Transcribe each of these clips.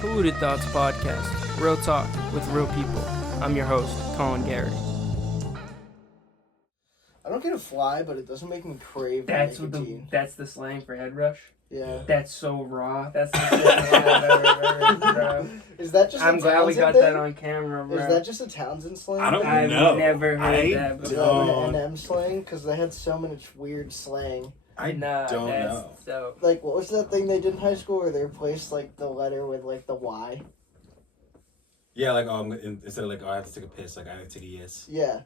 Polluted Thoughts Podcast. Real talk with real people. I'm your host, Colin Garrett. I don't get a fly, but it doesn't make me crave That's nicotine. that's the slang for head rush. Yeah. That's so raw. That's the shit I've ever heard, bro. Is that just I'm a glad we Townsend got thing? that on camera, bro. Is that just a Townsend slang? I don't I've know. never heard I that Is before. that an NM slang? Because they had so much weird slang. I don't know. So, Like, what was that thing they did in high school where they replaced, like, the letter with, like, the Y? Yeah, like instead of like I have to take a piss, like I have to take a yes. Yeah,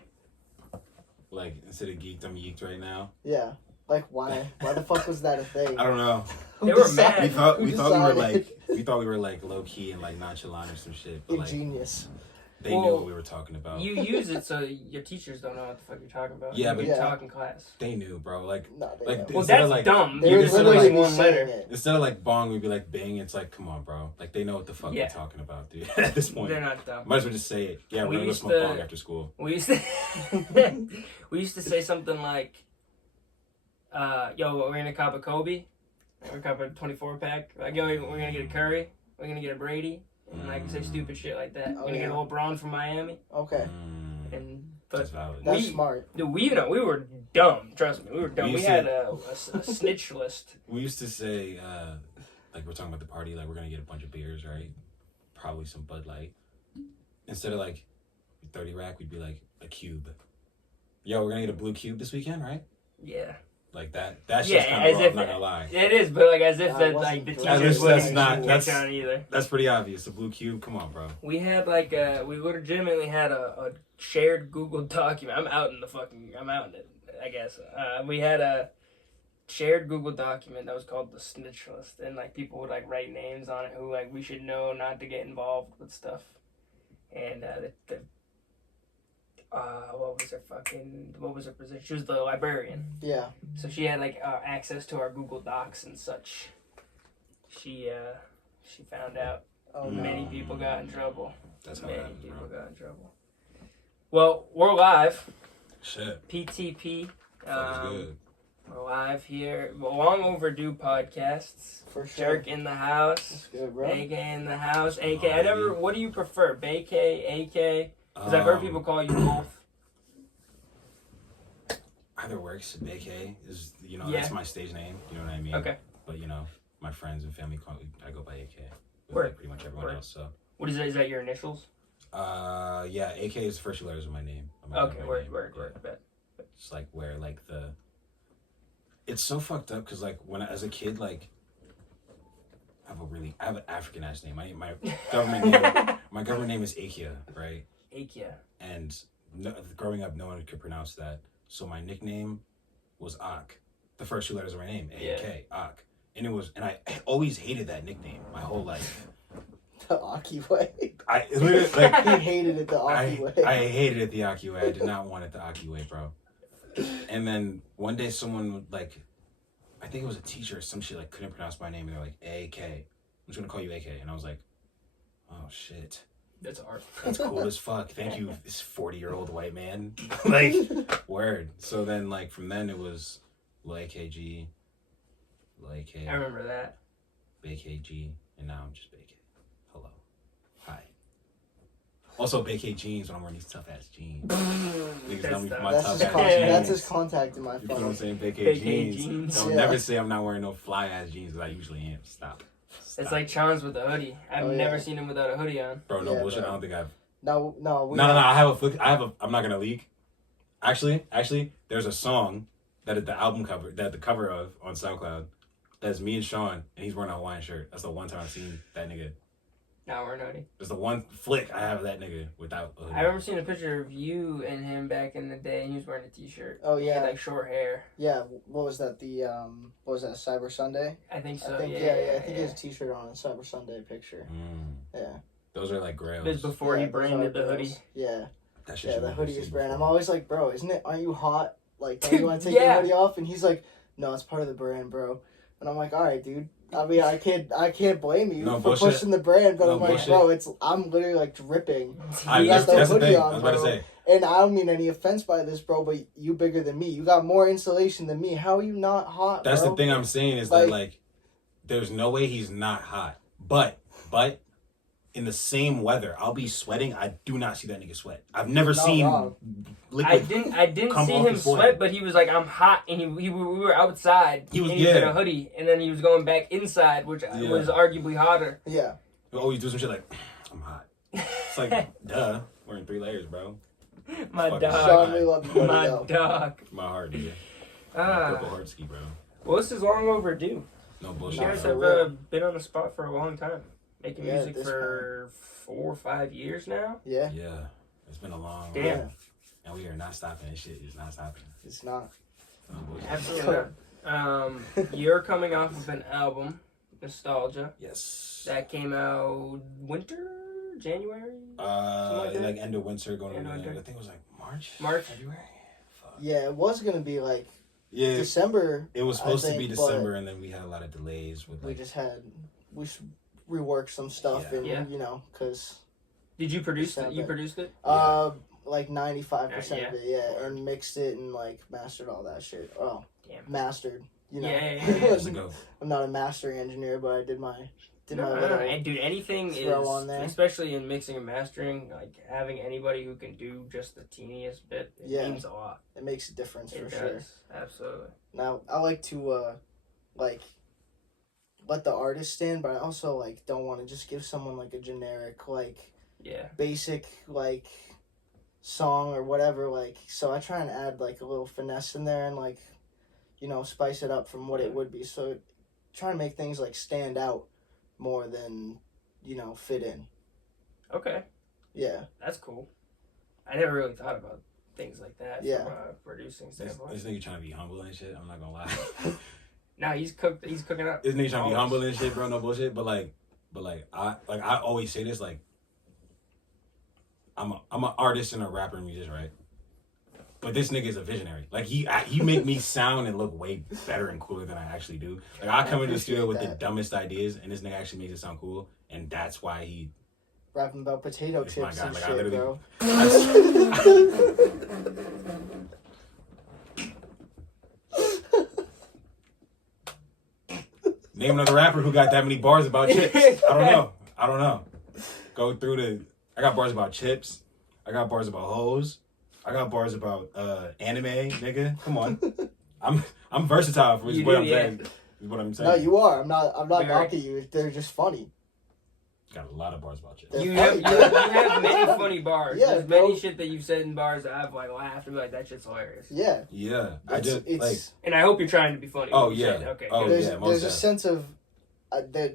Like instead of geeked, I'm yeeked right now. yeah. Like, why? Why the fuck was that a thing? I don't know. They were mad. We thought Who we decided? thought we were like low key and like nonchalant or some shit, but like Ingenious. they knew what we were talking about. you use it so your teachers don't know what the fuck you're talking about. Yeah, you but- can talk in class. They knew, bro. Like No, they Like, don't. Well, Instead that's of, like, dumb. They You're would just literally replacing be one saying letter. it. instead of like bong, we'd be like bang. It's like come on, bro. Like they know what the fuck Yeah. we're talking about, dude. At this point, They're not dumb. might as well just say it. Yeah, We we're gonna go used smoke to- bong after school. We used to we used to say something like, "Yo, we're gonna cop a Kobe, we're gonna cop a 24 pack. Like, yo, we're gonna get a Curry, we're gonna get a Brady, and like say stupid shit like that. Oh, we're gonna get a yeah. LeBron from Miami, Okay, and That's but valid. that's We- smart. dude, we were dumb. Trust me, we were dumb. We We used had to- a snitch list. We used to say, like we're talking about the party, like we're gonna get a bunch of beers, right? Probably some Bud Light. Instead of like 30 rack, we'd be like a cube. Yo, we're gonna get a blue cube this weekend, right? Yeah, Like that. That's Yeah, just kind of as raw, if- I'm not gonna lie. it is, but like as if Nah, that it like the wasn't At teachers least wouldn't that's not- catch that's- on either. That's pretty obvious. A blue cube, come on, bro. We had like we legitimately had a shared Google document. I'm out in it, I guess. We had a shared Google document that was called the snitch list, and like people would like write names on it who like we should know not to get involved with stuff. And what was her position? She was the librarian, Yeah. so she had like access to our Google Docs and such. She found out. Oh no. Many people got in trouble. That's how Many it happens, people bro. got in trouble. Well, we're live. Shit. PTP. Fuck is good. We're live here. Long overdue podcasts. For sure. Jerk in the house. That's good, bro. AK in the house. AK. Oh, I never. baby. What do you prefer? BaeAk, AK? Because I've heard people call you both. Either works. BaeAk is, Yeah. that's my stage name. You know what I mean? Okay. But my friends and family call me. I go by AK. With Word. like pretty much everyone Word. else. So. What is that? Is that your initials? Yeah. AK is the first two letters of my name. Of my Okay. name. Word. Yeah. Bet. It's like where like the. It's so fucked up because like when as a kid like. I have an African ass name. My government name. My government name is Akia, right? Akia. And growing up, no one could pronounce that. So my nickname was Ak. The first two letters of my name, A-K, Ak. And I always hated that nickname my whole life. The Aki way. I literally, like, He hated it the Aki way. I hated it the Aki way. I did not want it the Aki way, bro. And then one day someone would like, I think it was a teacher or some shit, like couldn't pronounce my name. And they're like, A-K. I'm just going to call you A-K. And I was like, oh shit. That's art. That's cool as fuck. Thank you, this 40-year-old white man. Like, word. So then, like, from then it was Lil AKG, Lil AK, I remember that. BaeAk, and now I'm just BaeAk. Hello. Hi. Also, BaeAk jeans when I'm wearing these tough-ass jeans. Niggas know me for my That's tough-ass his, jeans. that's his contact in my You know what I'm phone. saying? BaeAk BaeAk jeans. jeans. Don't Yeah. never say I'm not wearing no fly-ass jeans, because I usually am. Stop. It's like Chance with a hoodie. I've Oh, yeah. never seen him without a hoodie on. Bro, no Yeah, bullshit. bro. I don't think I've... No. No. I have a flick. I'm not gonna leak. Actually, there's a song that the album cover, that the cover of on SoundCloud, that's me and Sean, and he's wearing a Hawaiian shirt. That's the one time I've seen that nigga. Now we're a hoodie. That's the one flick I have of that nigga without a hoodie. I remember seeing a picture of you and him back in the day, and he was wearing a t-shirt. Oh He had yeah, like short hair. yeah. What was that? What was that? Cyber Sunday. I think so. I think yeah. I think he has a T-shirt on a Cyber Sunday picture. Yeah. Those are like grails. It was before Yeah, he those branded are the girls. hoodie. Yeah. That shit Yeah, should the be hoodie seen is brand. I'm before. always like, bro, aren't you hot? Like, don't Dude, you want to take yeah. your hoodie off? And he's like, no, it's part of the brand, bro. And I'm like, all right, dude. I mean, I can't blame you No for bullshit. pushing the brand, but No I'm like, bullshit. bro, I'm literally like dripping. I, You got that's, the that's the hoodie thing. on, I was about to bro. say. And I don't mean any offense by this, bro, but you bigger than me. You got more insulation than me. How are you not hot, That's bro? the thing I'm saying is that like, there's no way he's not hot. But in the same weather, I'll be sweating. I do not see that nigga sweat. I've never Not seen wrong. liquid. I didn't come see off him his forehead. sweat, but he was like, I'm hot, and we were outside. He was- and he was in yeah. a hoodie, and then he was going back inside, which Yeah. was arguably hotter. Yeah. He'll always do some shit like, I'm hot. It's like, duh. Wearing 3 layers, bro. My Fucking dog. Sean, we love you, buddy, My though. dog. My heart, nigga. My Ah, purple heart ski, bro. well, this is long overdue. No You bullshit. guys for have real. been on the spot for a long time, making Yeah, at music this for 4 or 5 years now. Yeah. Yeah. It's been a long Damn. run. And we are not stopping. This shit is not stopping. It's not. No bullshit. Absolutely not. You're coming off of an album, Nostalgia, Yes. that came out winter, January. like that? like end of winter going End of to, I winter. think it was like March, March. February. Fuck. Yeah, it was gonna be like Yeah. December. It was supposed I to be think, December, and then we had a lot of delays with We like. just had rework some stuff Yeah. and Yeah. you know, cause Did you produce it? You December. produced it? like 95% Yeah. of it, yeah, and mixed it and like mastered all that shit. Oh, Damn. mastered. You know, Yeah. Years ago. I'm not a mastering engineer, but I did my No, little. and dude, anything throw is, on there. especially in mixing and mastering, like having anybody who can do just the teeniest bit, it Yeah. means a lot. It makes a difference It for sure. does, absolutely. Now I like to like let the artist stand, but I also like don't want to just give someone like a generic like Yeah, basic like song or whatever, like, so I try and add like a little finesse in there and like, you know, spice it up from what it would be, so try to make things like stand out more than, you know, fit in. okay, Yeah. that's cool. I never really thought about things like that Yeah. from a producing This standpoint. nigga trying to be humble and shit. I'm not gonna lie. Now he's cooking up. This nigga trying to be Always. humble and shit, bro. No bullshit. But I always say this, like, I'm an artist and a rapper and musician, right? But this nigga is a visionary. Like he make me sound and look way better and cooler than I actually do. Like I come into the studio with the that. dumbest ideas, and this nigga actually makes it sound cool, and that's why he. Rapping about potato It's my chips guy, and like, I shit, literally- bro. Name another rapper who got that many bars about chips. I don't know. Go through the. I got bars about chips. I got bars about hoes. I got bars about anime, nigga. Come on. I'm versatile for You what do, I'm yeah. saying. Is what I'm saying. No, you are. I'm not Very. knocking you. They're just funny. Got a lot of bars about chips. They're You funny. have many funny bars. Yeah, There's many bro. shit that you've said in bars that I've like laughed and be like, that shit's hilarious. Yeah. Yeah, I It's, just like. And I hope you're trying to be funny. Oh, when you yeah. say it. Okay. Oh, good. There's yeah, most there's a def. sense of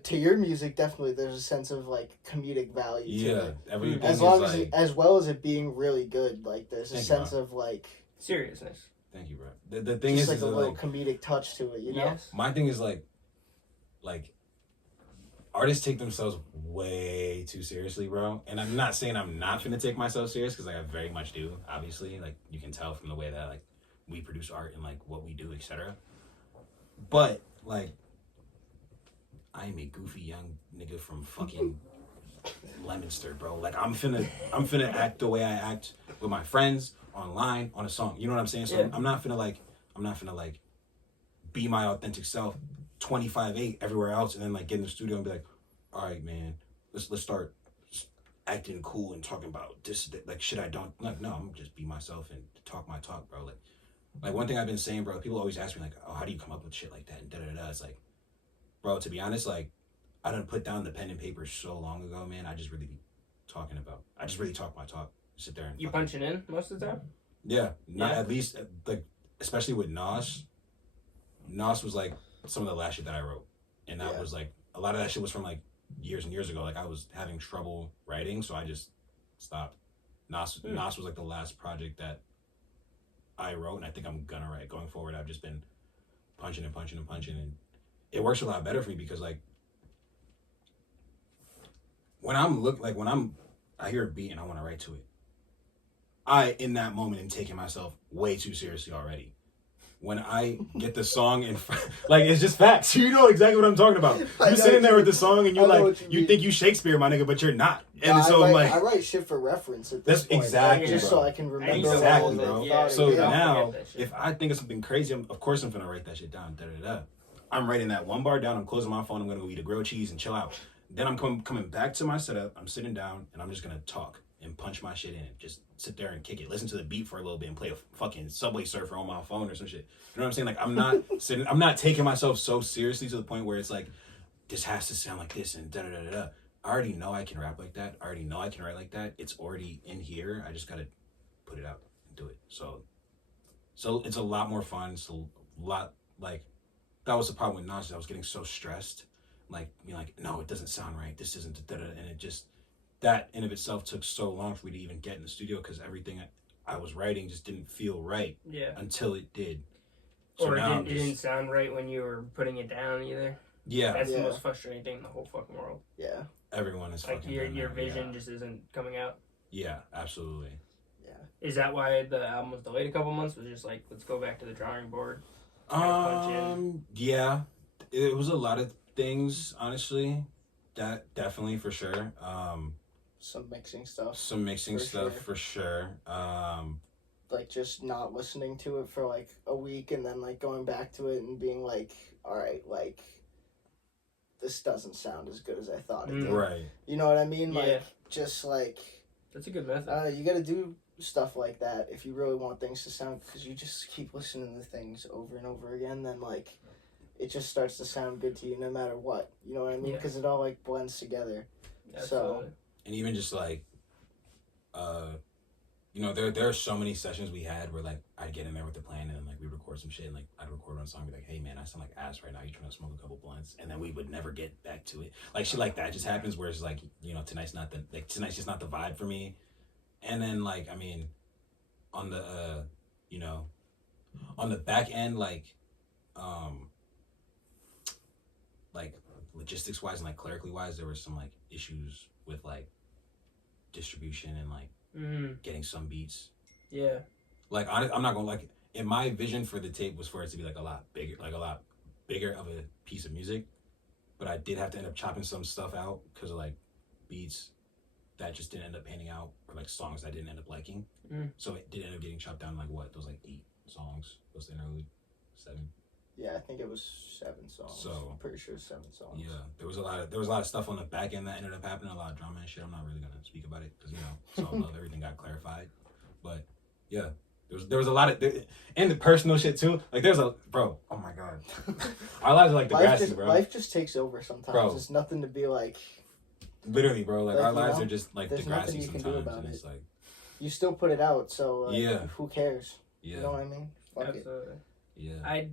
to your music, definitely there's a sense of like comedic value to Yeah, it. everything As is long as like. as well as it being really good, like there's a Thank you, sense bro. of like Seriousness. Thank you, bro. The thing just is like a little like comedic touch to it, you know? Yes. my thing is like artists take themselves way too seriously, bro. And I'm not saying I'm not gonna take myself serious because like I very much do. Obviously, like you can tell from the way that like we produce art and like what we do, etc. But like, I am a goofy young nigga from fucking Leominster, bro. Like I'm finna act the way I act with my friends online on a song. You know what I'm saying? So Yeah. I'm not finna like be my authentic self 25/8 everywhere else and then like get in the studio and be like, all right, man, let's start acting cool and talking about this like shit I don't like. No, I'm just be myself and talk my talk, bro. Like one thing I've been saying, bro, people always ask me like, oh, how do you come up with shit like that and da-da-da. It's like, bro, to be honest, like I done put down the pen and paper so long ago, man. I just really talk my talk. Sit there and You fucking- punching in most of the time? yeah, not Yeah. at least like especially with Nas. Nas was like some of the last shit that I wrote, and that Yeah. was like a lot of that shit was from like years and years ago. Like I was having trouble writing, so I just stopped. Nas was like the last project that I wrote, and I think I'm gonna write going forward. I've just been punching, and it works a lot better for me because like when I hear a beat and I want to write to it. I, in that moment, am taking myself way too seriously already. When I get the song in front, like, it's just facts. You know exactly what I'm talking about. I You're know sitting what there you with the mean. song and I you're know like, what you you mean. think you Shakespeare, my nigga, but you're not. And Nah, so I'm like, I write shit for reference at this That's point. exactly, just bro. so I can remember Exactly, all the bro. thought So yeah. now, forget that shit. if I think of something crazy, of course I'm gonna write that shit down. Da da da. I'm writing that one bar down. I'm closing my phone. I'm gonna go eat a grilled cheese and chill out. Then I'm coming back to my setup. I'm sitting down and I'm just gonna talk and punch my shit in. Just sit there and kick it. Listen to the beat for a little bit and play a fucking Subway Surfer on my phone or some shit. You know what I'm saying? Like I'm not sitting. I'm not taking myself so seriously to the point where it's like this has to sound like this and da da da da da. I already know I can rap like that. I already know I can write like that. It's already in here. I just gotta put it out and do it. So it's a lot more fun. It's a lot like that was the problem with Nas. I was getting so stressed, like being like, no, it doesn't sound right. This isn't da da, and it just that in of itself took so long for me to even get in the studio because everything I was writing just didn't feel right. Yeah. Until it did. So or now it didn't sound right when you were putting it down either. Yeah. That's the most frustrating thing in the whole fucking world. Yeah. Everyone is like fucking your vision just isn't coming out. Yeah, absolutely. Yeah. Is that why the album was delayed a couple months? Was just like, let's go back to the drawing board? Yeah. It was a lot of things, honestly. That definitely for sure. Some mixing stuff. For sure. Like just not listening to it for like a week and then like going back to it and being like, all right, like this doesn't sound as good as I thought it did. Right. You know what I mean? Yeah. Like just like that's a good method. You got to do stuff like that if you really want things to sound, because you just keep listening to things over and over again, then like it just starts to sound good to you no matter what. You know what I mean? Because it all like blends together. Absolutely. So and even just like you know, there are so many sessions we had where like I'd get in there with the plan and like we record some shit and like I'd record one song and be like, hey man, I sound like ass right now, you trying to smoke a couple blunts, and then we would never get back to it. Like shit like that just happens where it's like, you know, tonight's just not the vibe for me. And then like I mean on the you know, on the back end like logistics wise and like clerically wise there were some like issues with like distribution and like getting some beats. Yeah. Like I'm not gonna like. In my vision for the tape was for it to be like a lot bigger of a piece of music, but I did have to end up chopping some stuff out because of like beats that just didn't end up panning out, or like songs I didn't end up liking. So it did end up getting chopped down like what? Those like 8 songs. Those interlude 7. yeah, I think it was 7 songs. So I'm pretty sure it was 7 songs. Yeah, there was a lot of stuff on the back end that ended up happening, a lot of drama and shit. I'm not really gonna speak about it because you know, it's all love, everything got clarified. But yeah, there was a lot of and the personal shit too. Like there's a bro. Oh my god, our lives are like Degrassi, bro. Life just takes over sometimes. Bro. It's nothing to be like. Literally, bro. Like our lives are just like Degrassi sometimes, and it's like you still put it out, so who cares? Yeah, you know what I mean? Fuck Absolutely. It. Yeah. I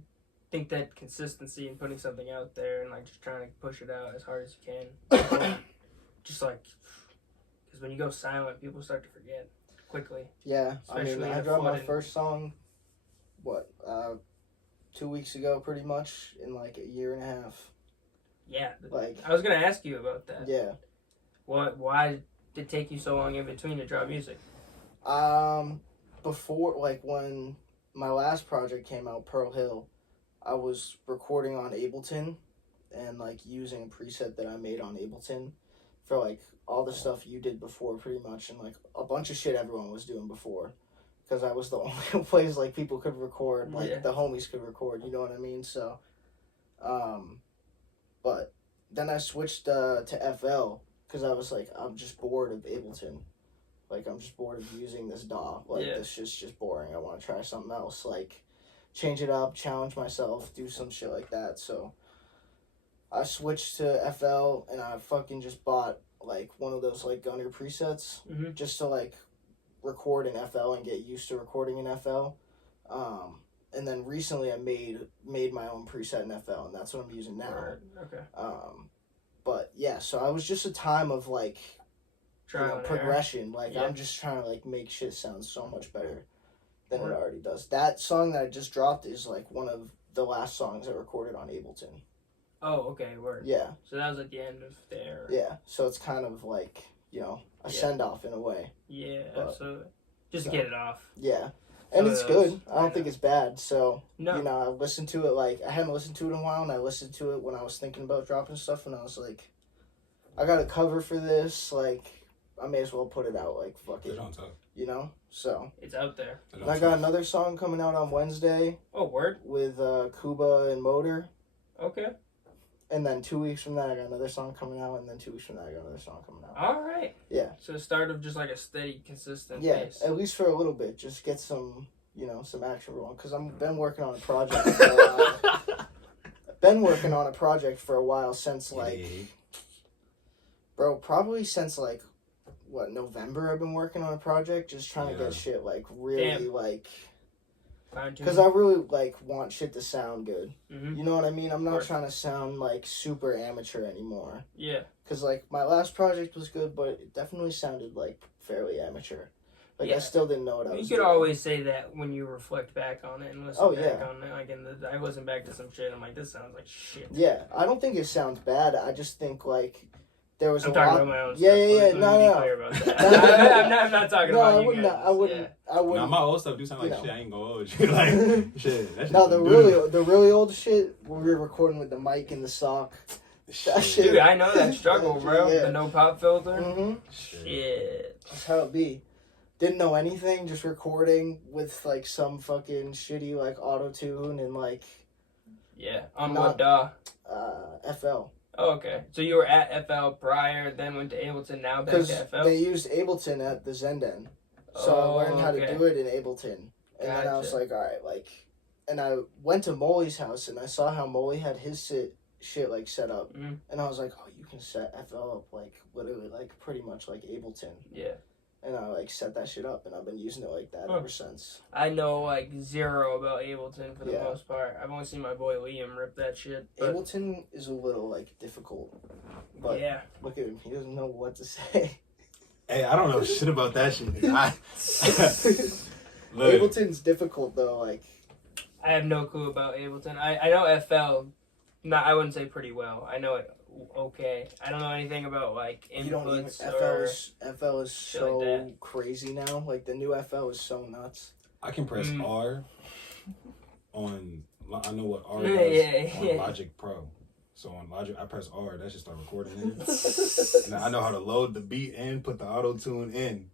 think that consistency in putting something out there and like just trying to push it out as hard as you can, just like because when you go silent, people start to forget quickly. Yeah, especially I dropped my first song, 2 weeks ago, pretty much in like a year and a half. Yeah, like I was gonna ask you about that. Yeah. Why did it take you so long in between to drop music? Before, like when my last project came out, Pearl Hill, I was recording on Ableton and like using a preset that I made on Ableton for like all the stuff you did before pretty much, and like a bunch of shit everyone was doing before, because I was the only place like people could record, like the homies could record, you know what I mean? So but then I switched to FL because I was like, I'm just bored of Ableton. Like, I'm just bored of using this DAW. Like, this shit's just boring. I want to try something else. Like, change it up, challenge myself, do some shit like that. So, I switched to FL, and I fucking just bought, like, one of those, like, Gunner presets. Just to, like, record in FL and get used to recording in FL. And then recently I made my own preset in FL, and that's what I'm using now. Right. Okay. But, yeah, so I was just a time of, like... progression. Like I'm just trying to like make shit sound so much better than it already does. That song that I just dropped is like one of the last songs I recorded on Ableton. Oh, okay, word. Yeah. So that was at the end of there. Yeah. So it's kind of like, you know, a send off in a way. Yeah, absolutely. Just to get it off. Yeah. And it's good. I don't think it's bad. So you know, I listened to it like I hadn't listened to it in a while, and I listened to it when I was thinking about dropping stuff, and I was like, I got a cover for this, like I may as well put it out, like, fuck it. You know? So. It's out there. And I got another song coming out on Wednesday. Oh, word? With Kuba and Motor. Okay. And then 2 weeks from that, I got another song coming out, and then 2 weeks from that, I got another song coming out. All right. Yeah. So the start of just like a steady, consistent Yeah, pace. at least for a little bit. Just get some, some action rolling. Because I've been working on a project for a while. Been working on a project for a while since, bro, probably since, November I've been working on a project. Just trying to get shit, really, because I really, want shit to sound good. Mm-hmm. You know what I mean? I'm not trying to sound, super amateur anymore. Yeah. Because, my last project was good, but it definitely sounded, fairly amateur. I still didn't know what I was doing. You could always say that when you reflect back on it and listen back on it. I listened back to some shit, I'm like, this sounds like shit. Yeah, I don't think it sounds bad. I just think, there was I'm a talking lot... about my own yeah, stuff. Yeah, Let me be clear about that. I'm not talking about you guys. I wouldn't. No, my old stuff do sound like shit. I ain't gonna hold you. Shit. That no, the really old shit, when we were recording with the mic in the sock. That shit. Dude, I know that struggle, bro. Yeah. The no pop filter. Mm-hmm. Shit. That's how it be. Didn't know anything, just recording with, some fucking shitty, auto-tune and, Yeah, on what DAW? FL. Oh, okay. So you were at FL prior, then went to Ableton, now back to FL? Because they used Ableton at the Zenden. So I learned how to do it in Ableton. And then I was like, all right, and I went to Molly's house, and I saw how Molly had his shit, set up. Mm-hmm. And I was like, oh, you can set FL up, literally, pretty much like Ableton. Yeah. And I, set that shit up, and I've been using it like that ever since. I know, zero about Ableton for the most part. I've only seen my boy Liam rip that shit. But... Ableton is a little, difficult. But look at him. He doesn't know what to say. Hey, I don't know shit about that shit. Ableton's difficult, though, I have no clue about Ableton. I know FL, I wouldn't say pretty well. I know it okay. I don't know anything about inputs. You don't even, FL is so crazy now. The new FL is so nuts. I can press R on. I know what R does on Logic Pro. So on Logic, I press R. That should start recording it. And I know how to load the beat in, put the auto tune in,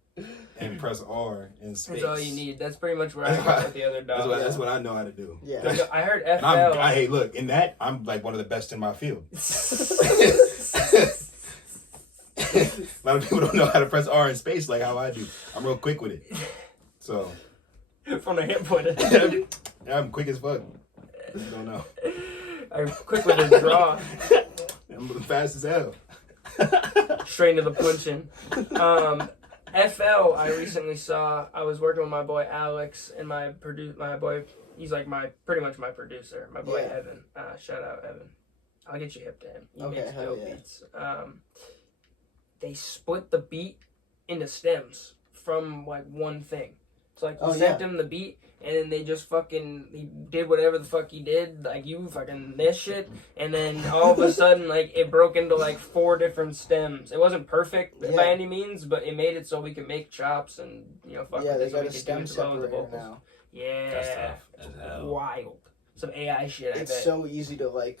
and press R in space. That's all you need. That's pretty much where I got with the other dog. That's what I know how to do. Yeah. I heard FL. Hey, look, in that, I'm one of the best in my field. A lot of people don't know how to press R in space like how I do. I'm real quick with it. So. From the hip point of view. Yeah, I'm quick as fuck. You don't know. I'm quick with his draw. I'm fast as hell. Straight into the punching. FL, I recently saw. I was working with my boy Alex and my boy. He's pretty much my producer. My boy Evan. Shout out Evan. I'll get you hip to him. He makes dope beats. They split the beat into stems from one thing. So he sent him the beat, and then they just he did whatever the fuck he did, this shit, and then all of a sudden it broke into 4 different stems. It wasn't perfect by any means, but it made it so we could make chops and fuck with it so we could do it to the vocals. Now. Yeah, that's tough as hell. Wild. Some AI shit. It's so easy to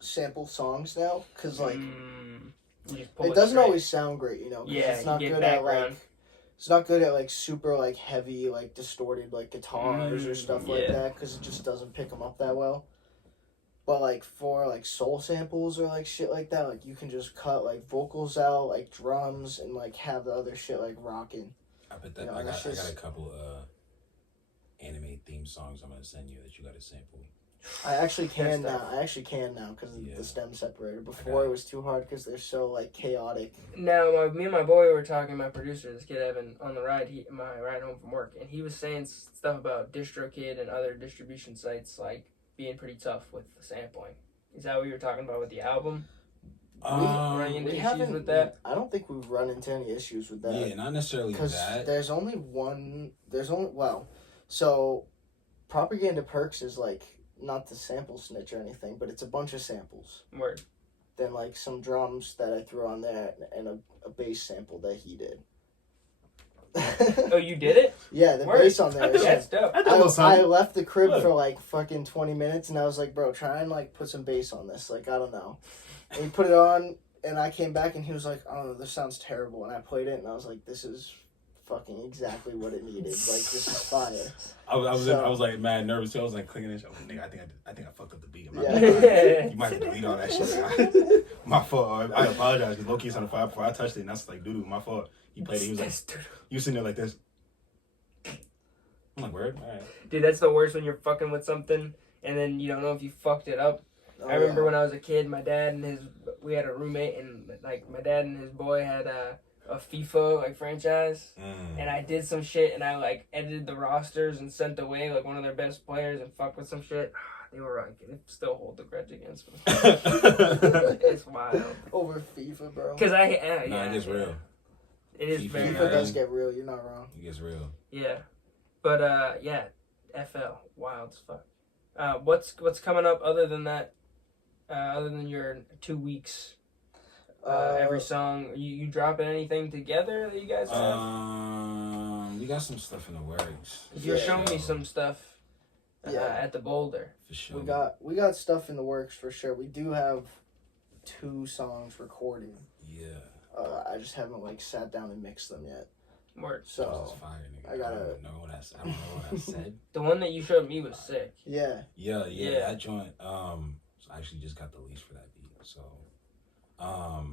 sample songs now because it doesn't always sound great, Yeah, it's not good at it's not good at super heavy distorted guitars or stuff like that because it just doesn't pick them up that well. But for soul samples or shit like that, you can just cut vocals out, drums, and have the other shit rocking. I bet that I got a couple anime theme songs I'm gonna send you that you gotta sample. I actually can now because of the stem separator. Before it was too hard because they're so chaotic. Now me and my boy were talking. My producer, this kid Evan, on the ride home from work, and he was saying stuff about DistroKid and other distribution sites being pretty tough with the sampling. Is that what you were talking about with the album? Running into issues with that? I don't think we've run into any issues with that. Yeah, not necessarily that. Because there's only so Propaganda Perks is not the sample snitch or anything, but it's a bunch of samples. Word. Then some drums that I threw on there and a bass sample that he did. Oh, you did it? Yeah, the bass on there. That's dope. I left the crib for fucking 20 minutes and I was like, bro, try and put some bass on this. I don't know. And he put it on and I came back and he was like, I don't know, this sounds terrible. And I played it and I was like, this is fucking exactly what it needed. Like, this is fire. I was like mad nervous too. I was like clicking it. I was like, nigga, I think I fucked up the beat. Yeah. You might have to delete all that shit. My fault. I apologize. Because Loki's on the fire before I touched it, and that's like, doo-doo, my fault. He played it. He was like, you was sitting there like this. I'm like, word? All right. Dude, that's the worst when you're fucking with something and then you don't know if you fucked it up. I remember when I was a kid, we had a roommate, and like my dad and his boy had a FIFA like franchise, and I did some shit, and I like edited the rosters and sent away like one of their best players and fucked with some shit. They were like, they still hold the grudge against me. It's wild. Over FIFA, bro. Because No, it gets real. It is very FIFA does get real. You're not wrong. It gets real. Yeah, but yeah, FL, wild as fuck. What's coming up other than that? Other than your 2 weeks, every song, you dropping anything together that you guys have? We got some stuff in the works. You were showing me some stuff at the Boulder. For sure. We got stuff in the works for sure. We do have 2 songs recorded. Yeah. I just haven't like sat down and mixed them yet. Word. So fire, nigga. I gotta. I don't know what I said. The one that you showed me was sick. Yeah. Yeah. That joint. So I actually just got the lease for that beat. So, I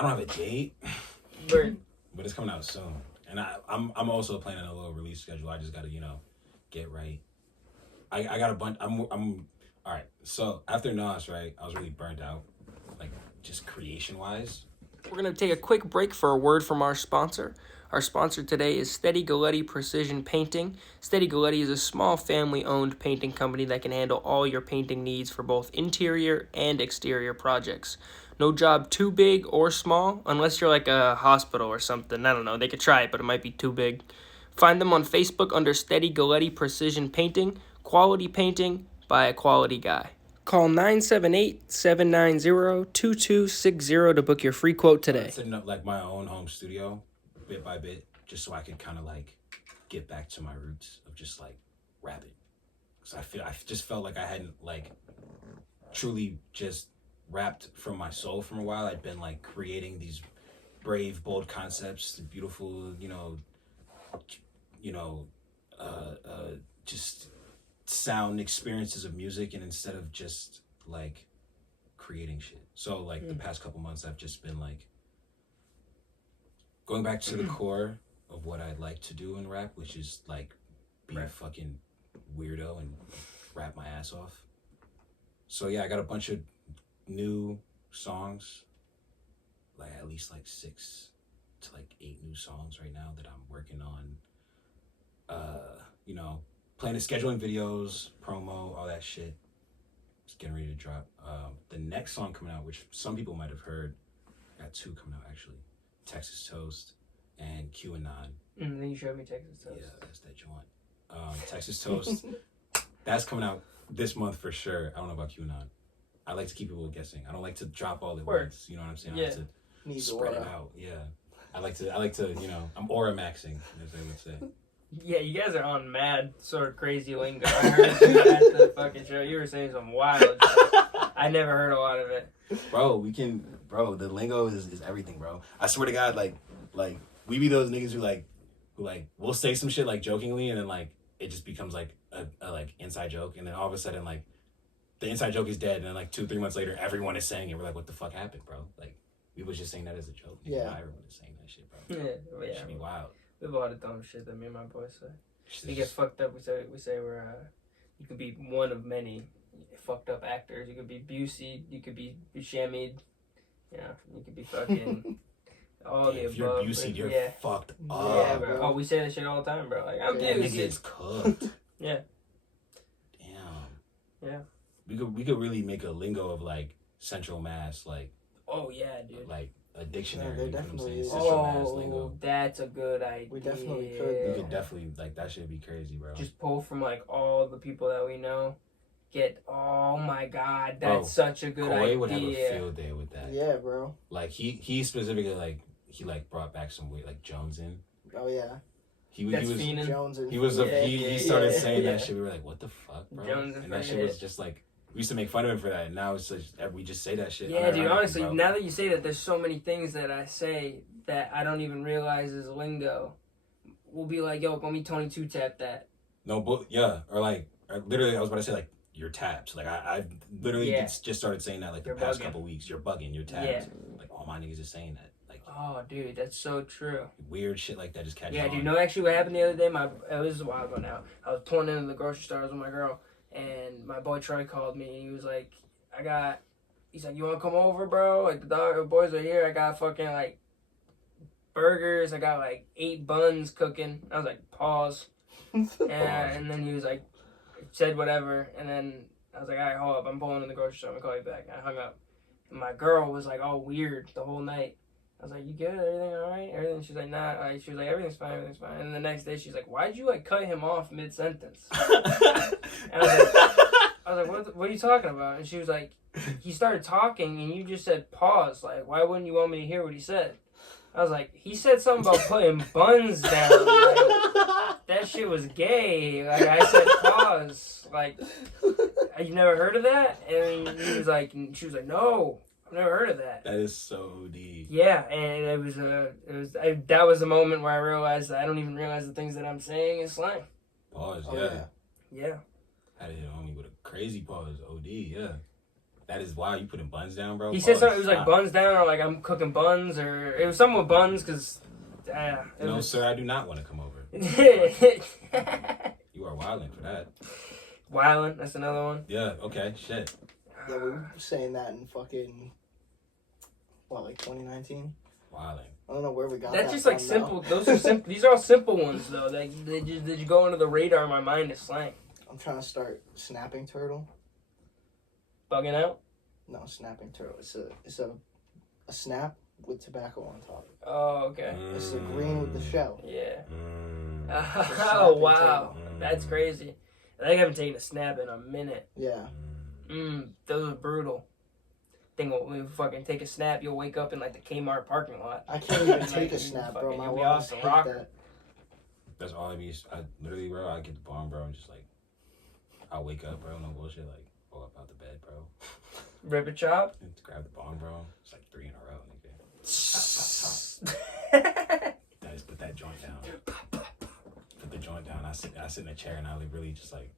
don't have a date, Word. but it's coming out soon. And I'm also planning a little release schedule. I just gotta get right. I got a bunch. I'm all right. So after Nas, right, I was really burnt out, like just creation wise. We're going to take a quick break for a word from our sponsor. Our sponsor today is Steady Galletti Precision Painting. Steady Galletti is a small family-owned painting company that can handle all your painting needs for both interior and exterior projects. No job too big or small, unless you're like a hospital or something. I don't know. They could try it, but it might be too big. Find them on Facebook under Steady Galletti Precision Painting. Quality painting by a quality guy. Call 978-790-2260 to book your free quote today. I'm setting up like my own home studio, bit by bit, just so I can kind of like get back to my roots of just like rapping. Because I just felt like I hadn't like truly just rapped from my soul from a while. I'd been like creating these brave, bold concepts, beautiful, just sound experiences of music, and instead of just like creating shit. So like the past couple months I've just been like going back to the core of what I'd like to do in rap, which is like be a fucking weirdo and rap my ass off. So yeah, I got a bunch of new songs, like at least like 6 to 8 new songs right now that I'm working on. Planning, scheduling videos, promo, all that shit. Just getting ready to drop. The next song coming out, which some people might have heard, I got 2 coming out actually. Texas Toast and QAnon. Then you showed me Texas Toast. Yeah, that's that joint. Texas Toast, that's coming out this month for sure. I don't know about QAnon. I like to keep people guessing. I don't like to drop all the words. You know what I'm saying? I like to spread it out. Yeah. I like to, I'm aura maxing, as they would say. Yeah, you guys are on mad sort of crazy lingo. I heard you at the fucking show. You were saying some wild shit. I never heard a lot of it. Bro, the lingo is everything, bro. I swear to God, like we be those niggas who we'll say some shit like jokingly, and then like it just becomes like a like inside joke, and then all of a sudden like the inside joke is dead, and then like 2-3 months later everyone is saying it. We're like, what the fuck happened, bro? Like we was just saying that as a joke. Yeah. Now everyone is saying that shit, bro. Yeah. It should be wild. We have a lot of dumb shit that me and my boys say. We get fucked up. We say we're you could be one of many fucked up actors. You could be Busey. You could be Buscemied. Yeah, you could be fucking all the above. If you're Busey, you're fucked up. Yeah, bro. Oh, we say that shit all the time, bro. Like I'm That Busey. nigga is cooked. Yeah. Damn. Yeah. We could really make a lingo of like Central Mass, like. Oh yeah, dude. Like a dictionary. Yeah, there definitely is. Central Mass lingo. Oh, that's a good idea. We definitely could. We could definitely that should be crazy, bro. Just pull from like all the people that we know. Oh my God, that's such a good idea. Koi would have a field day with that. Yeah, bro. Like he specifically he brought back some weight, like Jones in. Oh yeah. He was Jones and he started saying that shit. We were like, what the fuck, bro? Jones and that shit was just like We used to make fun of him for that, and now it's like we just say that shit. Yeah, dude. Honestly, bro. now that you say that, there's so many things that I say that I don't even realize is lingo. We'll be like, "Yo, let me 22 tap that." No, but yeah, or literally, I was about to say like your taps. Like I literally just started saying that like the past couple weeks. You're bugging. Your taps. Yeah. Like all my niggas is saying that. Like, oh, dude, that's so true. Weird shit like that just catches on. Yeah, dude. No, actually, what happened the other day? It was a while ago now. I was pulling into the grocery store with my girl, and my boy Troy called me. And he was like, he's like, "You want to come over, bro? Like the boys are here. I got fucking like burgers. I got like 8 buns cooking." I was like, pause. And then he was like, said whatever. And then I was like, all right, hold up. I'm pulling in the grocery store. I'm going to call you back. I hung up. And my girl was like all weird the whole night. I was like, you good? Everything all right? Everything? She's like, nah. She was like, everything's fine. Everything's fine. And the next day, she's like, why'd you like cut him off mid-sentence? And I was like, what are you talking about? And she was like, he started talking and you just said pause. Like, why wouldn't you want me to hear what he said? I was like, he said something about putting buns down. Like, that shit was gay. Like, I said pause. Like, you never heard of that? And she was like, no, I've never heard of that. That is so deep. Yeah, and that was the moment where I realized that I don't even realize the things that I'm saying is slang. Pause, Yeah. Had to hit homie with a crazy pause. OD, yeah. That is why you putting buns down, bro. He said something. It was like buns down, or like I'm cooking buns, or it was something with buns. Cause no, sir, I do not want to come over. You are wilding for that. Wilding, that's another one. Yeah. Okay. Shit. Yeah, we were saying that in fucking like 2019. Wilding. I don't know where we got that. That's just like simple. Now. Those are simple. These are all simple ones though. They just go under the radar in my mind as slang. I'm trying to start snapping turtle. Bugging out? No, snapping turtle. It's a snap with tobacco on top. Oh, okay. It's the green with the shell. Yeah. Oh, wow. That's crazy. I haven't taken a snap in a minute. Yeah. Those are brutal. Think when we fucking take a snap, you'll wake up in like the Kmart parking lot. I can't even take a snap, bro. My walls hate that. That's all I literally, bro, I get the bomb, bro, and just like, I'll wake up, bro, no bullshit, like, pull up out the bed, bro. Rip a chop? And grab the bomb, bro. It's like 3 in a row, nigga. I just put that joint down. Put the joint down. I sit in a chair and I really just like,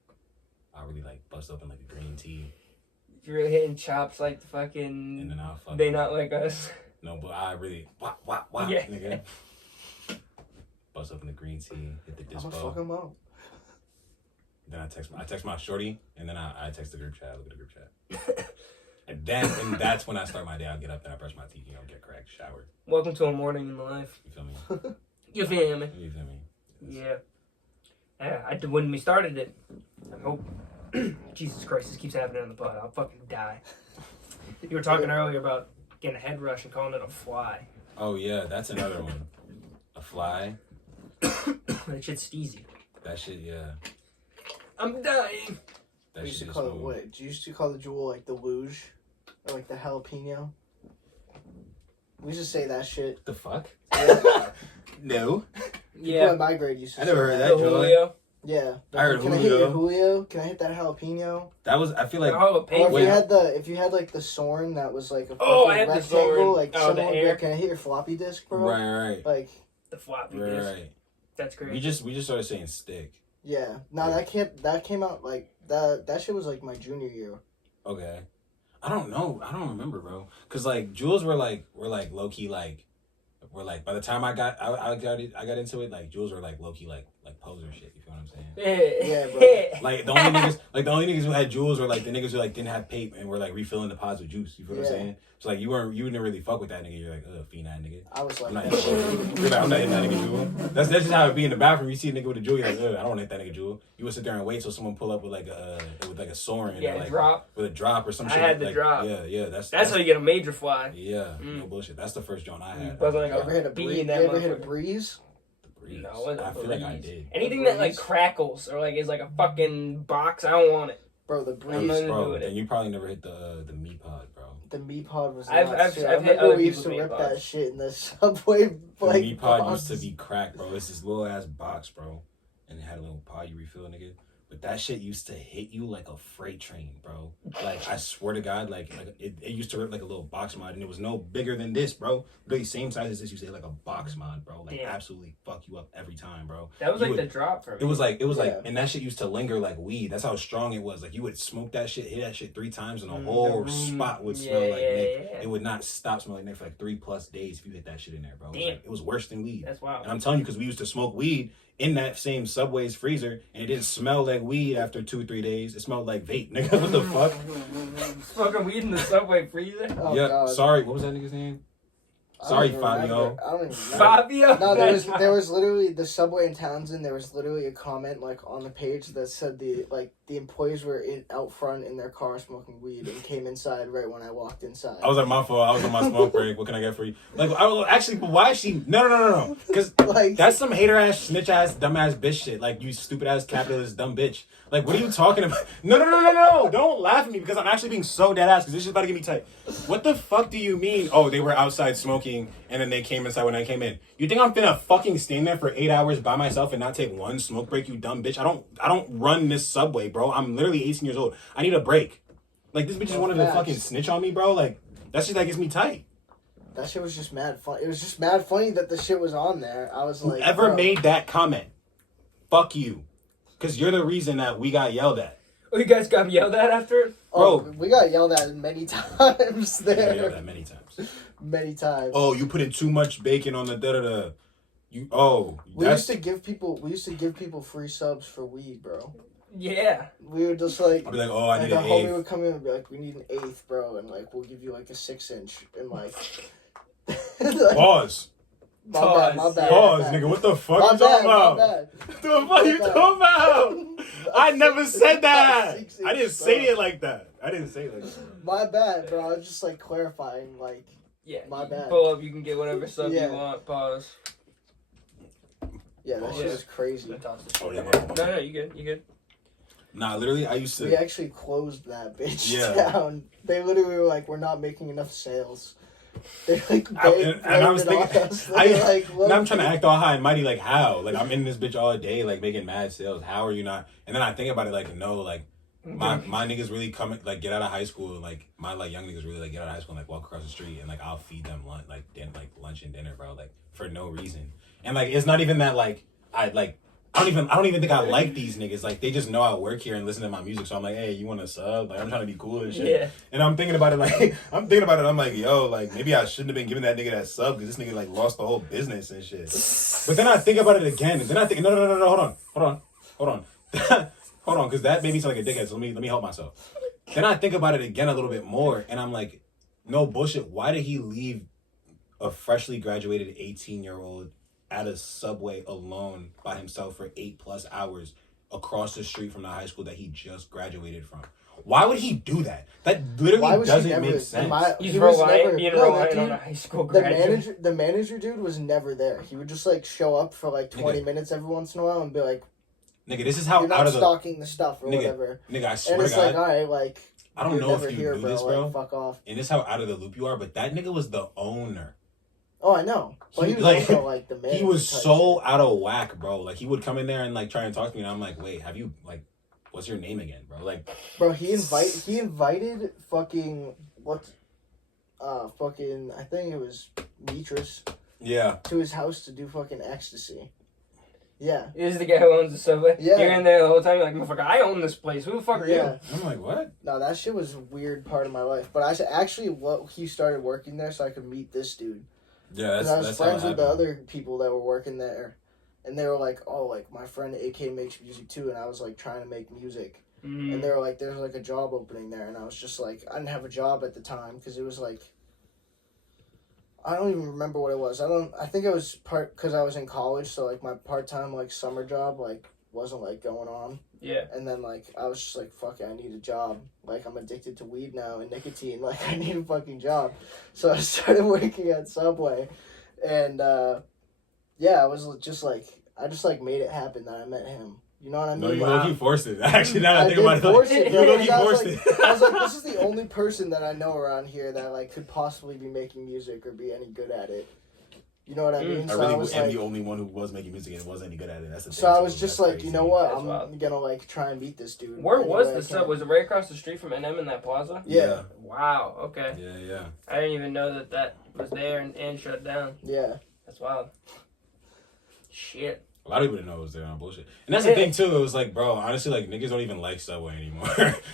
I really like bust open like a green tea. You're really hitting chops like the fucking. And then I'll fucking. They not like us. No, but I really, nigga. Bust open the green tea, hit the dispo. I'm gonna fuck him up. Then I text my shorty, and then I text the group chat. I look at the group chat. And that's when I start my day. I'll get up, then I brush my teeth, get correct, shower. Welcome to a morning in the life. You feel me? You feel me? You feel me? Yeah. When we started it, I hope. Jesus Christ, this keeps happening on the pod. I'll fucking die. You were talking earlier about getting a head rush and calling it a fly. Oh, yeah, that's another one. A fly. That shit's steezy. That shit, yeah. I'm dying. That we used to call it, what? You used to call the jewel like the luge? Or like the jalapeno? We used to say that shit. The fuck? Yeah. No. People in my grade used to I never heard that, Julio. Yeah. I heard Can Julio. I hit your Julio? Can I hit that jalapeno? That was, I feel like. Or if you had like the Sorn that was like a I had rectangle, the Sorn. like someone would can I hit your floppy disk, bro? Right. Like the floppy disk. Right. That's great. We just started saying stick. Yeah. No, that came out like that shit was like my junior year. Okay. I don't know. I don't remember, bro. Cause like Jules were like low key like we're like by the time I got into it, like Jules were like low key like poser shit. You feel what I'm saying? Yeah, bro. Like the only niggas who had Jules were like the niggas who like didn't have pape and were like refilling the pods with juice. You feel what I'm saying? So like you didn't really fuck with that nigga. You're like, fiend that nigga. I was like, I'm not hitting that nigga Jewel. That's just how it be in the bathroom. You see a nigga with a Jewel, you're like, I don't want to hit that nigga Jewel. You would sit there and wait till someone pull up with like a Soren. Yeah, like, drop. With a drop or some shit. I had the drop. Yeah. That's how you get a major fly. Yeah, no bullshit. That's the first joint I had. You ever hit a breeze? You ever hit a breeze? No, I feel like I did. Anything that like crackles or like is like a fucking box, I don't want it. Bro, the breeze, bro. And you probably never hit the meat pod, bro. The meat pod was. I've hit other we used to rip that shit in the subway. The meat pod used to be cracked, bro. It's this little ass box, bro, and it had a little pod you refill, nigga. But that shit used to hit you like a freight train, bro. Like, I swear to God, like it used to rip like a little box mod, and it was no bigger than this, bro. Really, same size as this. You say like a box mod, bro. Like, absolutely fuck you up every time, bro. That was the drop for me. It was like, and that shit used to linger like weed. That's how strong it was. Like, you would smoke that shit, hit that shit 3 times, and the whole spot would smell like Nick. It would not stop smelling like Nick for like 3+ days if you hit that shit in there, bro. It was worse than weed. That's wild. And I'm telling you, because we used to smoke weed in that same Subway's freezer, and it didn't smell like weed after 2-3 days. It smelled like vape, nigga. What the fuck? Smoking weed in the Subway freezer? Oh, yeah, God. sorry. What was that nigga's name? Sorry, Fabio. I don't even know. Fabio? No, there was literally the Subway in Townsend. There was literally a comment like on the page that said the employees were out front in their car smoking weed and came inside right when I walked inside. I was like, my fault. I was on my smoke break. What can I get for you? Like, actually, but why is she? No. Because like, that's some hater ass, snitch ass, dumb ass bitch shit. Like, you stupid ass capitalist dumb bitch. Like, what are you talking about? No. Don't laugh at me because I'm actually being so dead ass because this is about to get me tight. What the fuck do you mean? Oh, they were outside smoking and then they came inside when I came in. You think I'm finna fucking stand there for 8 hours by myself and not take one smoke break, you dumb bitch? I don't run this Subway, bro. I'm literally 18 years old. I need a break. Like, this bitch just wanted to fucking snitch on me, bro. Like, that shit that gets me tight. That shit was just mad fun. It was just mad funny that the shit was on there. I was like, whoever made that comment, fuck you. Because you're the reason that we got yelled at. Oh, you guys got yelled at after it? Oh, bro, we got yelled at many times there. We got yelled at many times. Many times. Oh, you put in too much bacon on the da-da-da. We used to give people free subs for weed, bro. Yeah. We would just like, I'd be like, oh, I need an the homie eighth. would come in and be like, we need an 1/8, bro, and like we'll give you like a 6-inch and like, like Pause. My bad. Pause, nigga. What the fuck you talking about? What the fuck you talking about? I never said that. I didn't say it like that. My bad, bro. I was just like clarifying, like. Yeah. My bad. Pull up, you can get whatever sub you want. Pause. Yeah, that shit is crazy. Oh, yeah, No, you good. Nah, literally, I used to. We actually closed that bitch down. They literally were like, we're not making enough sales. They like, I was thinking, I'm trying to act all high and mighty, like, how? Like, I'm in this bitch all day, like, making mad sales. How are you not? And then I think about it, like, no, like, my niggas really come, like, get out of high school, and, like, my, like, young niggas really, like, get out of high school and, like, walk across the street, and, like, I'll feed them lunch, lunch and dinner, bro, like, for no reason. And, like, it's not even that, like, I don't even think I like these niggas. Like, they just know I work here and listen to my music. So I'm like, hey, you want a sub? Like, I'm trying to be cool and shit. Yeah. And I'm thinking about it, I'm like, yo, like, maybe I shouldn't have been giving that nigga that sub because this nigga, like, lost the whole business and shit. But then I think about it again. And then I think, no, hold on. Hold on, because that made me sound like a dickhead. So let me help myself. Then I think about it again a little bit more. And I'm like, no bullshit. Why did he leave a freshly graduated 18-year-old at a Subway alone by himself for 8+ hours across the street from the high school that he just graduated from? Why would he do that? That literally doesn't make sense. He's relying on a high school graduate. The manager dude was never there. He would just like show up for like 20 minutes every once in a while and be like, nigga, this is how you're not stocking the stuff or whatever. Nigga, I swear to God. And it's like, all right, like, I don't know if you here, knew this, bro. Like, fuck off. And this is how out of the loop you are, but that nigga was the owner. Oh, I know. But he was like, also like the manager. He was so out of whack, bro. Like, he would come in there and like try and talk to me, and I'm like, wait, have you like, what's your name again, bro? Like, bro, he invited fucking I think it was Mitras. Yeah. To his house to do fucking ecstasy. Yeah. This is the guy who owns the Subway? Yeah. You're in there the whole time, you're like, motherfucker, I own this place. Who the fuck are you? I'm like, what? No, that shit was a weird part of my life. But he started working there so I could meet this dude. Yeah, that's I was friends with the other people that were working there. And they were like, oh, like, my friend AK makes music too. And I was like, trying to make music. Mm. And they were like, there's like a job opening there. And I was just like, I didn't have a job at the time because it was like, I don't even remember what it was. I think it was because I was in college, so like my part-time like summer job like wasn't like going on. Yeah. And then like I was just like, fuck it, I need a job. Like I'm addicted to weed now and nicotine. Like I need a fucking job. So I started working at Subway, and yeah, I was just like I just like made it happen that I met him. You know what I mean? No, you low-key forced it. Actually, now that I think about it, you low-key forced it. I was like, this is the only person that I know around here that like could possibly be making music or be any good at it. You know what I mean? I So really I was am like, the only one who was making music and wasn't any good at it. That's the thing. so I was just That's like, crazy. you know what? That's I'm wild. gonna like try and beat this dude. Where any was way I the can. sub? Was it right across the street from NM in that plaza? Yeah. Wow. Okay. Yeah. I didn't even know that was there and shut down. Yeah. That's wild. Shit. A lot of people didn't know it was there on bullshit. And that's the thing, too. It was like, bro, honestly, like, niggas don't even like Subway anymore.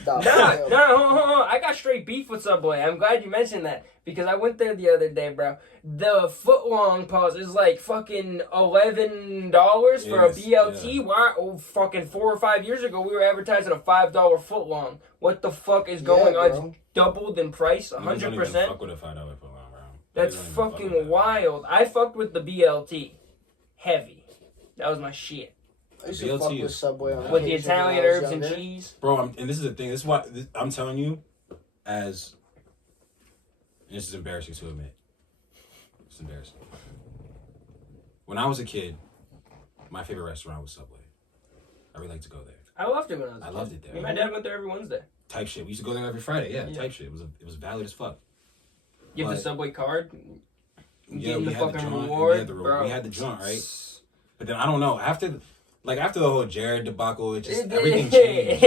Nah, No, I got straight beef with Subway. I'm glad you mentioned that because I went there the other day, bro. The footlong pause is like fucking $11 for a BLT. Yeah. Why? Oh, fucking 4 or 5 years ago, we were advertising a $5 footlong. What the fuck is going on? bro. It's doubled in price, 100%. Niggas don't even fuck with a $5 footlong, bro. That's Niggas don't even fuck with fucking that. wild. I fucked with the BLT. Heavy. That was my shit. I used to BLT fuck with is- Subway on With the occasion when Italian I was herbs and younger. cheese. Bro, and this is the thing. This is why I'm telling you, and this is embarrassing to admit. It's embarrassing. When I was a kid, my favorite restaurant was Subway. I really like to go there. I loved it when I was a I kid. loved it there. Me and my dad went there every Wednesday. Type shit. We used to go there every Friday. Yeah, Yeah. type shit. It was valid as fuck. You have the But- Subway card. Yeah, Getting we the had the fucking joint. reward, We bro. had the joint, right? But then I don't know. After the whole Jared debacle, it just everything changed.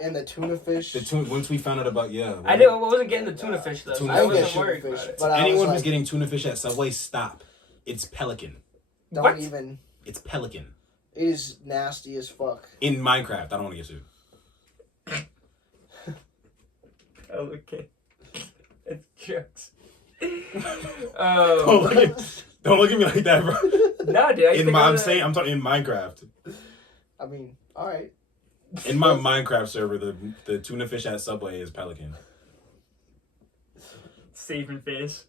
And the tuna fish. Once we found out about I wasn't getting the tuna fish though. Tuna So I fish. wasn't worried Tuna about fish, it. but I Anyone was who's like, getting tuna fish at Subway, stop. It's Pelican. don't What? even. It's Pelican. It is nasty as fuck. In Minecraft. I don't want to get sued. Oh, okay. It's jokes. Don't look at me like that, bro. Nah, dude. I'm talking in Minecraft. I mean, all right. In my Minecraft server, the tuna fish at Subway is Pelican. saving fish.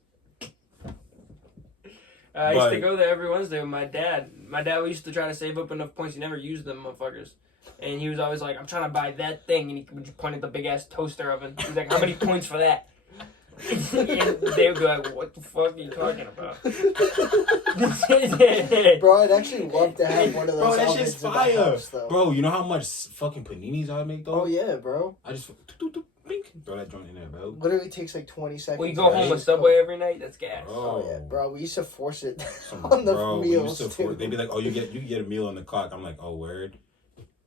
I used to go there every Wednesday with my dad. My dad used to try to save up enough points. He never used them, motherfuckers. And he was always like, I'm trying to buy that thing. And he would just point at the big ass toaster oven. He's like, how many points for that? And they would be like, what the fuck are you talking about? Bro, I'd actually love to have one of those. Bro, that ovens shit's in my fire. house, though. Bro, you know how much fucking paninis I would make, though? Oh, yeah, bro. I just throw that joint in there, bro. Literally takes like 20 seconds. When you go home with Subway every night, that's gas. Oh, yeah, bro. We used to force it Some- on the bro, we meals, used to too. they'd be like, oh, you get a meal on the clock. I'm like, oh, word.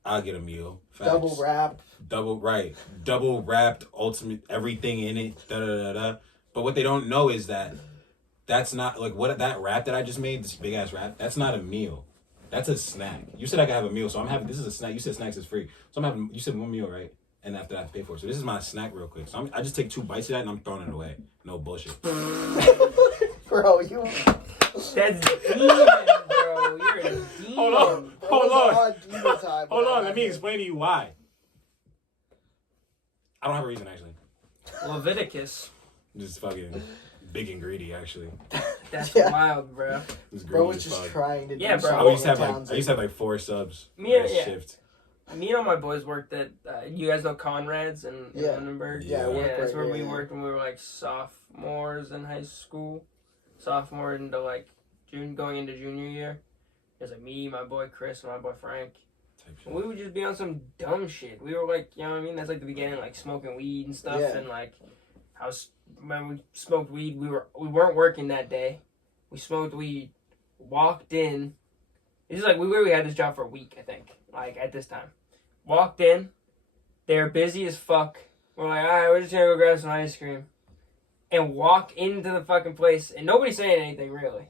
I'll get a meal. Facts. Double wrap. Double wrapped, ultimate, everything in it. Da da da da. But what they don't know is that that's not like that wrap that I just made. This big ass wrap. That's not a meal. That's a snack. You said I could have a meal, so I'm having. This is a snack. You said snacks is free, so I'm having. You said one meal, right? And after that, I have to pay for it. So this is my snack, real quick. So I just take 2 bites of that and I'm throwing it away. No bullshit. Bro, you. That's demon, bro. You're a demon. Hold on. Bro, Hold it was on. a hard demon time, Hold bro. on. Let me explain to you why. I don't have a reason actually. Leviticus. Just fucking big and greedy actually. That's Yeah. wild, bro. Just Bro greedy was as just fuck. trying to do Yeah, bro. something I used to have in like Townsend. 4 subs. Yeah, per yeah. shift. Me and all my boys worked at, you guys know Conrad's in Yeah. Lindenberg? Yeah, I worked that's right where there, we yeah. worked when we were like sophomores in high school. Sophomore into like going into junior year. It was like me, my boy Chris, and my boy Frank. Type shit. And we would just be on some dumb shit. We were like, you know what I mean? That's like the beginning, like smoking weed and stuff. Yeah. And like, when we smoked weed, we weren't working that day. We smoked weed, walked in. This is like, we literally had this job for a week, I think, like at this time. Walked in, they're busy as fuck. We're like, alright, we're just gonna go grab some ice cream. And walk into the fucking place, and nobody's saying anything really.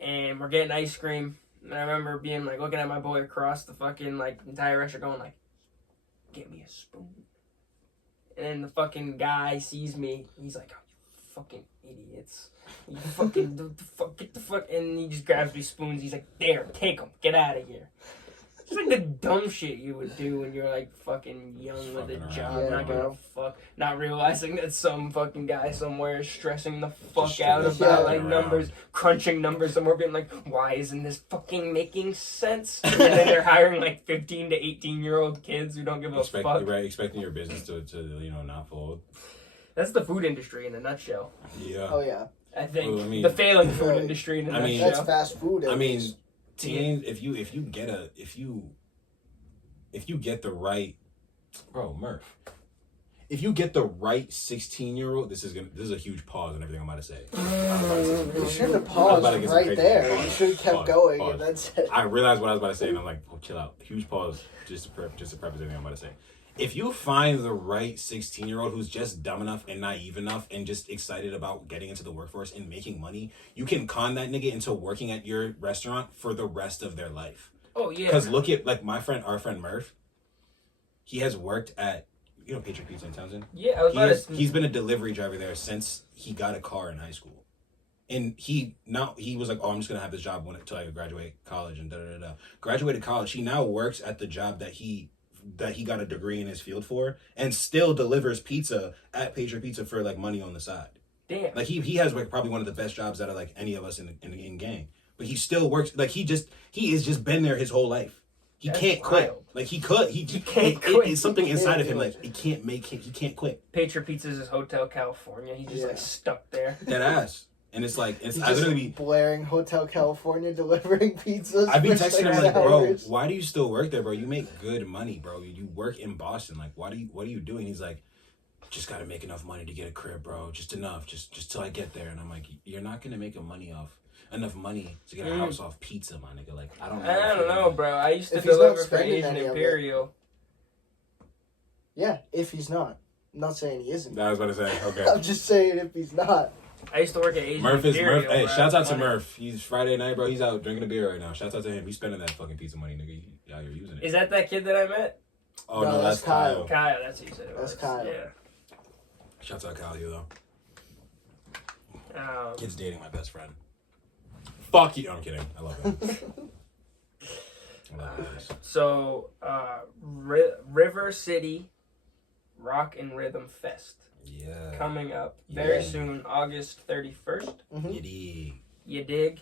And we're getting ice cream. And I remember being like, looking at my boy across the fucking like entire restaurant going like, get me a spoon. And then the fucking guy sees me, he's like, oh, you fucking idiots. You fucking, get the fuck, and he just grabs me spoons, he's like, there, take them, get out of here. It's like the dumb shit you would do when you're like fucking young Just with a fucking job, around. not Yeah, giving bro. a fuck, not realizing that some fucking guy somewhere is stressing the fuck Just out stressing about Yeah. like around. numbers, crunching numbers somewhere, being like, why isn't this fucking making sense? And then they're hiring like 15 to 18-year-old kids who don't give a fuck. Expecting your business to not fold. That's the food industry in a nutshell. Yeah. Oh, yeah. I think Well, I mean- the failing food Right. industry in a I mean- nutshell. That's fast food. At I mean, least. teens, if you get the right, if you get the right 16-year-old, this is a huge pause in everything I'm about to say. You shouldn't have paused right there. You should have kept going, pause. and that's it. I realized what I was about to say, and I'm like, oh, chill out. Huge pause, just to preface everything I'm about to say. If you find the right 16-year-old who's just dumb enough and naive enough and just excited about getting into the workforce and making money, you can con that nigga into working at your restaurant for the rest of their life. Oh yeah. Because look at like our friend Murph. He has worked at Patriot Pizza in Townsend. Yeah, I was he's been a delivery driver there since he got a car in high school. And he was like, oh, I'm just gonna have this job until I graduate college and graduated college. He now works at the job that he got a degree in his field for, and still delivers pizza at Patriot Pizza for like money on the side. Damn. Like he has like probably one of the best jobs out of like any of us in gang. But he still works like he has just been there his whole life. He can't quit. Like he could. He can't quit. It's something inside of him. Like he can't quit. Patriot Pizza's his Hotel California. He's just like stuck there. That ass. And it's like He's just literally blaring Hotel California, delivering pizzas. I've been texting him like, bro, why do you still work there, bro? You make good money, bro. You work in Boston. Like, what are you doing? He's like, just gotta make enough money to get a crib, bro. Just enough, just till I get there. And I'm like, you're not gonna make enough money to get a house off pizza, my nigga. Like, I don't know, bro. I used to deliver for Asian Imperial. Yeah, if he's not. I'm not saying he isn't. I was about to say, okay. I'm just saying if he's not. I used to work at Asian Imperial. Hey, shouts out to Murph. He's Friday night, bro. He's out drinking a beer right now. Shouts out to him. He's spending that fucking pizza money, nigga. Yeah, you're using it. Is that kid that I met? Oh, no, that's Kyle. Kyle, that's what you said it was. That's Kyle. Yeah. Shouts out Kyle, you though. Kid's dating my best friend. Fuck you. I'm kidding. I love him. So, River City Rock and Rhythm Fest. Yeah. Coming up very soon, August 31st. Mm-hmm. You dig?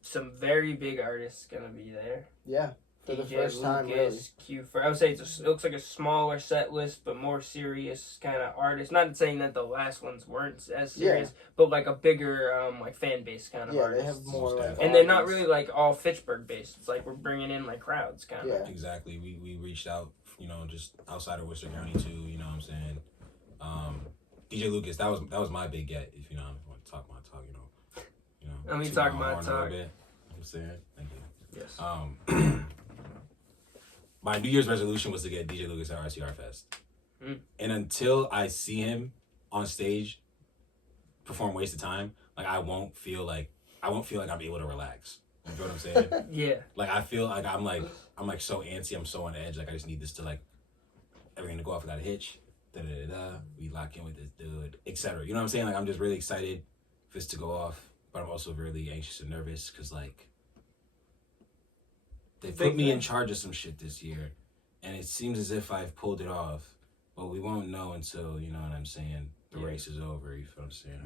Some very big artists gonna be there. Yeah. For the first time, Lucas, really. I would say it looks like a smaller set list, but more serious kind of artists. Not saying that the last ones weren't as serious, but like a bigger like fan base kind of artists. Yeah, they have more like. And they're not really like all Fitchburg based. It's like we're bringing in like crowds kind of. Yeah, exactly. We reached out, just outside of Worcester County too. You know what I'm saying? DJ Lucas, that was my big get. If you know, I want to talk my talk, Let me talk my talk. I'm saying, thank you. Yes. My New Year's resolution was to get DJ Lucas at RCR Fest. And until I see him on stage perform Waste of Time, like I won't feel like I'm able to relax. You know what I'm saying? Yeah. Like I feel like I'm so antsy, I'm so on edge, like I just need this to like everything to go off without a hitch. We lock in with this dude, etc. You know what I'm saying? Like I'm just really excited for this to go off, but I'm also really anxious and nervous because like they put me in charge of some shit this year, and it seems as if I've pulled it off, but we won't know until, you know what I'm saying, the race is over. You feel what I'm saying?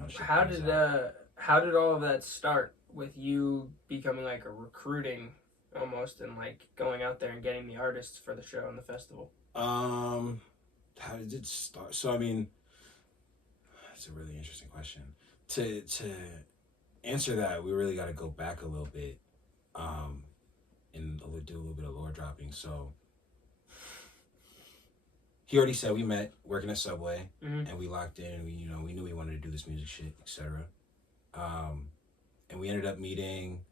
How did all of that start with you becoming like a recruiting almost and like going out there and getting the artists for the show and the festival? How did it start? So I mean, that's a really interesting question. To answer that, we really got to go back a little bit. And do a little bit of lore dropping. So he already said we met working at Subway, and we locked in. And we knew we wanted to do this music shit, etc. And we ended up meeting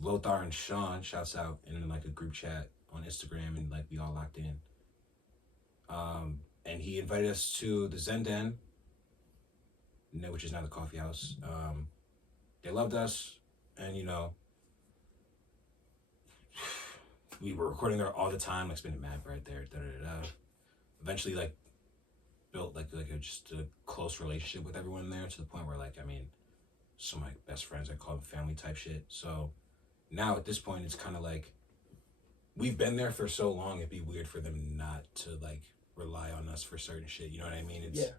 Lothar and Sean. Shouts out in like a group chat on Instagram, and like we all locked in. And he invited us to the Zendan, which is now the coffee house. They loved us, and we were recording there all the time, like spending mad right there. Eventually, like built like just a close relationship with everyone there to the point where some of my best friends, I call them family type shit. So now at this point, it's kind of like we've been there for so long. It'd be weird for them not to like rely on us for certain shit. You know what I mean? It's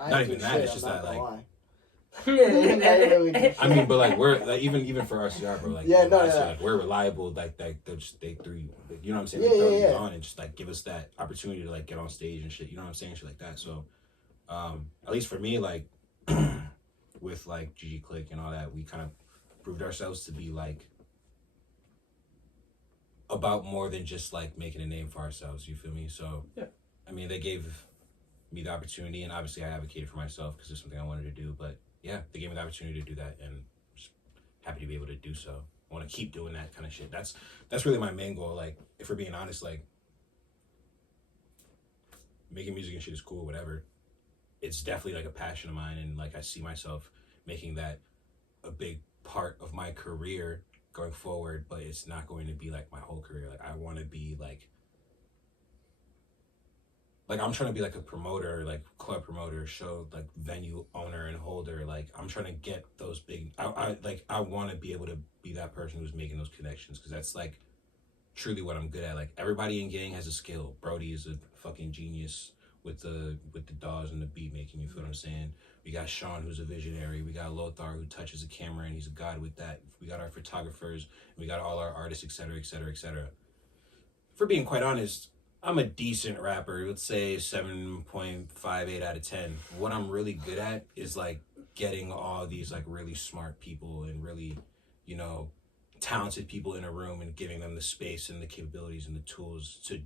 not even that. It's just that like. I mean, but like we're like even for RCR, bro. Like like, we're reliable. Like they threw you. You know what I'm saying? They throw you on and just like give us that opportunity to like get on stage and shit. You know what I'm saying? Shit like that. So, at least for me, like with like GG Click and all that, we kind of proved ourselves to be like about more than just like making a name for ourselves. You feel me? So I mean, they gave me the opportunity, and obviously I advocated for myself because it's something I wanted to do. But yeah, they gave me the opportunity to do that, and I'm just happy to be able to do so. I want to keep doing that kind of shit. That's really my main goal. Like, if we're being honest, like, making music and shit is cool, whatever. It's definitely like a passion of mine, and like I see myself making that a big part of my career going forward. But it's not going to be like my whole career. Like, I want to be like I'm trying to be like a promoter, like club promoter, show like venue owner and holder. Like, I'm trying to get those big. I want to be able to be that person who's making those connections, because that's like truly what I'm good at. Like, everybody in gang has a skill. Brody is a fucking genius with the DAWs and the beat making. You feel what I'm saying? We got Sean, who's a visionary. We got Lothar, who touches the camera and he's a god with that. We got our photographers. We got all our artists, etc., etc., etc. For being quite honest, I'm a decent rapper. Let's say 7.58 out of 10. What I'm really good at is like getting all these like really smart people and really, you know, talented people in a room and giving them the space and the capabilities and the tools to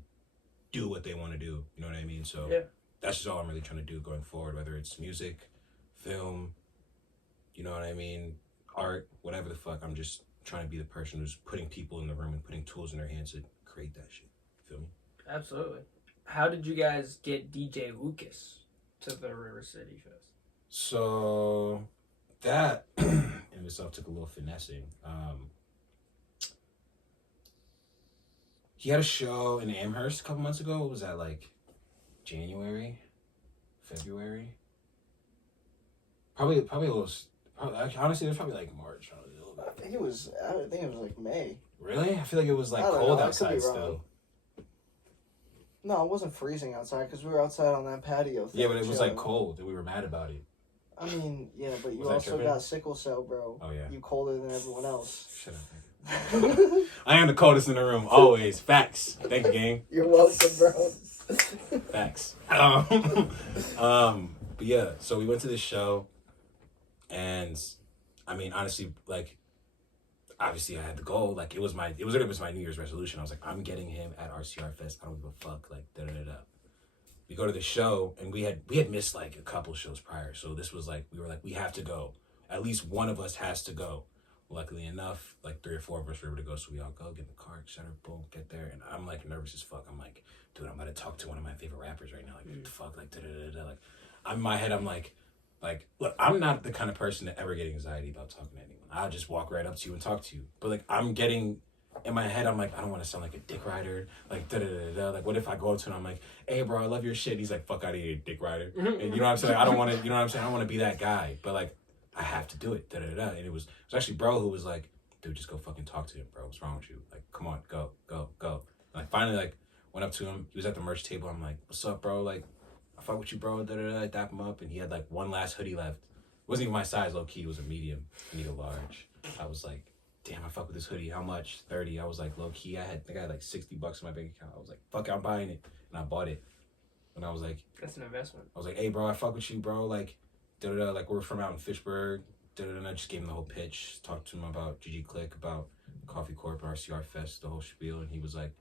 do what they want to do. You know what I mean? So yeah. That's just all I'm really trying to do going forward, whether it's music, film, you know what I mean, art, whatever the fuck. I'm just trying to be the person who's putting people in the room and putting tools in their hands to create that shit. Feel me? Absolutely. How did you guys get DJ Lucas to the River City Fest? So that in itself took a little finessing. He had a show in Amherst a couple months ago. What was that, like January, February? Probably a little. Honestly, it was probably like March. I think it was like May. Really? I feel like it was like I don't cold know. I could outside be wrong. still. No, it wasn't freezing outside because we were outside on that patio thing. Yeah, but it was like chilling. cold and we were mad about it. I mean, yeah, but you Was I also tripping? got sickle cell, bro. Oh yeah. You colder than everyone else. Shut up. I am the coldest in the room, always. Facts. Thank you, gang. You're welcome, bro. Facts. But yeah, so we went to this show, and I mean, honestly, like, obviously I had the goal. Like, it was my New Year's resolution. I was like, I'm getting him at RCR Fest. I don't give a fuck. Like, da da da da. We go to the show, and we had missed like a couple shows prior, so this was like, we were like, we have to go. At least one of us has to go. Luckily enough, like 3 or 4 of us were able to go, so we all go, get in the car, etc. Boom, get there, and I'm like nervous as fuck. I'm like, dude, I'm about to talk to one of my favorite rappers right now. Like, what the fuck, like, da da da da. Like, in my head, I'm like, look, I'm not the kind of person to ever get anxiety about talking to anyone. I'll just walk right up to you and talk to you. But like, I'm getting in my head, I'm like, I don't want to sound like a dick rider. Like, da da da da. Like, what if I go up to him, I'm like, hey, bro, I love your shit. He's like, fuck out of here, dick rider. And you know what I'm saying? I don't want to. You know what I'm saying? I don't want to be that guy. But like, I have to do it. Da da da. And it was actually bro who was like, dude, just go fucking talk to him, bro. What's wrong with you? Like, come on, go. And like, finally, like, went up to him. He was at the merch table. I'm like, what's up, bro? Like, I fuck with you, bro. Da da da. Dap him up, and he had like one last hoodie left. It wasn't even my size, low key. It was a medium. I need a large. I was like, damn, I fuck with this hoodie. How much? 30. I was like, low key. I had like $60 in my bank account. I was like, fuck, I'm buying it, and I bought it. And I was like, that's an investment. I was like, hey, bro, I fuck with you, bro. Like, da da da. Like, we're from out in Fitchburg. Da da da. I just gave him the whole pitch. Talked to him about GG Click, about Coffee Corp, RCR Fest, the whole spiel, and he was like,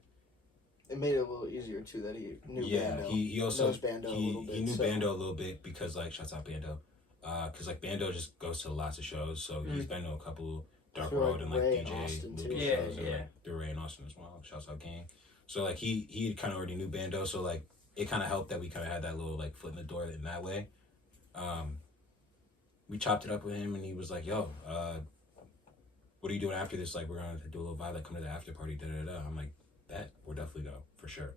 It made it a little easier too that he knew Bando. he also knows Bando a little bit. He knew so. Bando a little bit because like, shouts out Bando, because like Bando just goes to lots of shows, so he's been to a couple Dark Through, Road and like Ray DJ Austin, Lucas too. shows, and Yeah. like through Ray and Austin as well. Shouts out gang. So like he kind of already knew Bando, so like it kind of helped that we kind of had that little like foot in the door in that way. We chopped it up with him, and he was like, yo, what are you doing after this? Like, we're gonna do a little vibe, like, come to the after party, da da da. I'm like, bet, we'll definitely go, for sure.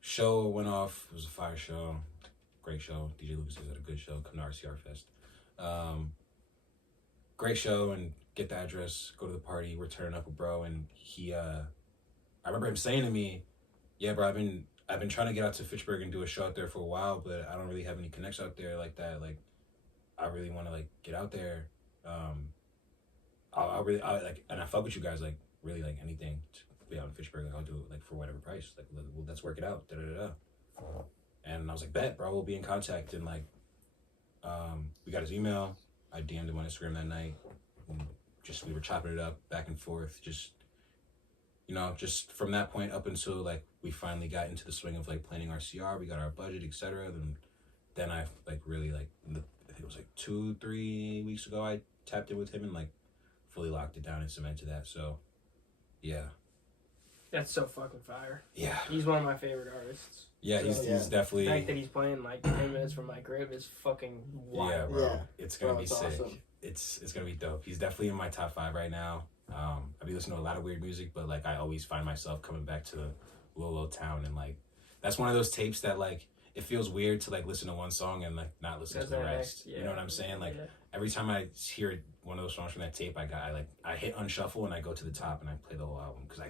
Show went off, it was a fire show, great show. DJ Lucas had a good show, come to RCR Fest. Great show, and get the address, go to the party, we're turning up with bro, and he, I remember him saying to me, yeah, bro, I've been trying to get out to Fitchburg and do a show out there for a while, but I don't really have any connections out there like that. Like, I really want to like get out there. I like, and I fuck with you guys, like, really, like, anything to be out in Fitchburg, like, I'll do it, like, for whatever price. Like, let's work it out, da da da da. And I was like, bet, bro, we'll be in contact. And like, we got his email. I DM'd him on Instagram that night. And just, we were chopping it up back and forth, just you know, just from that point up until like we finally got into the swing of like planning our CR, we got our budget, etc. Then I like really like I think it was like 2-3 weeks ago I tapped in with him and like fully locked it down and cemented that. So yeah. That's so fucking fire. Yeah. He's one of my favorite artists. Yeah, So, he's definitely. The fact that he's playing like 10 minutes from my crib is fucking wild. Yeah, bro. Yeah. It's gonna be sick. Awesome. It's gonna be dope. He's definitely in my top 5 right now. I be listening to a lot of weird music, but like I always find myself coming back to the little town, and like that's one of those tapes that like it feels weird to like listen to one song and like not listen to the rest. Yeah. You know what I'm saying? Like every time I hear one of those songs from that tape, I hit unshuffle and I go to the top and I play the whole album because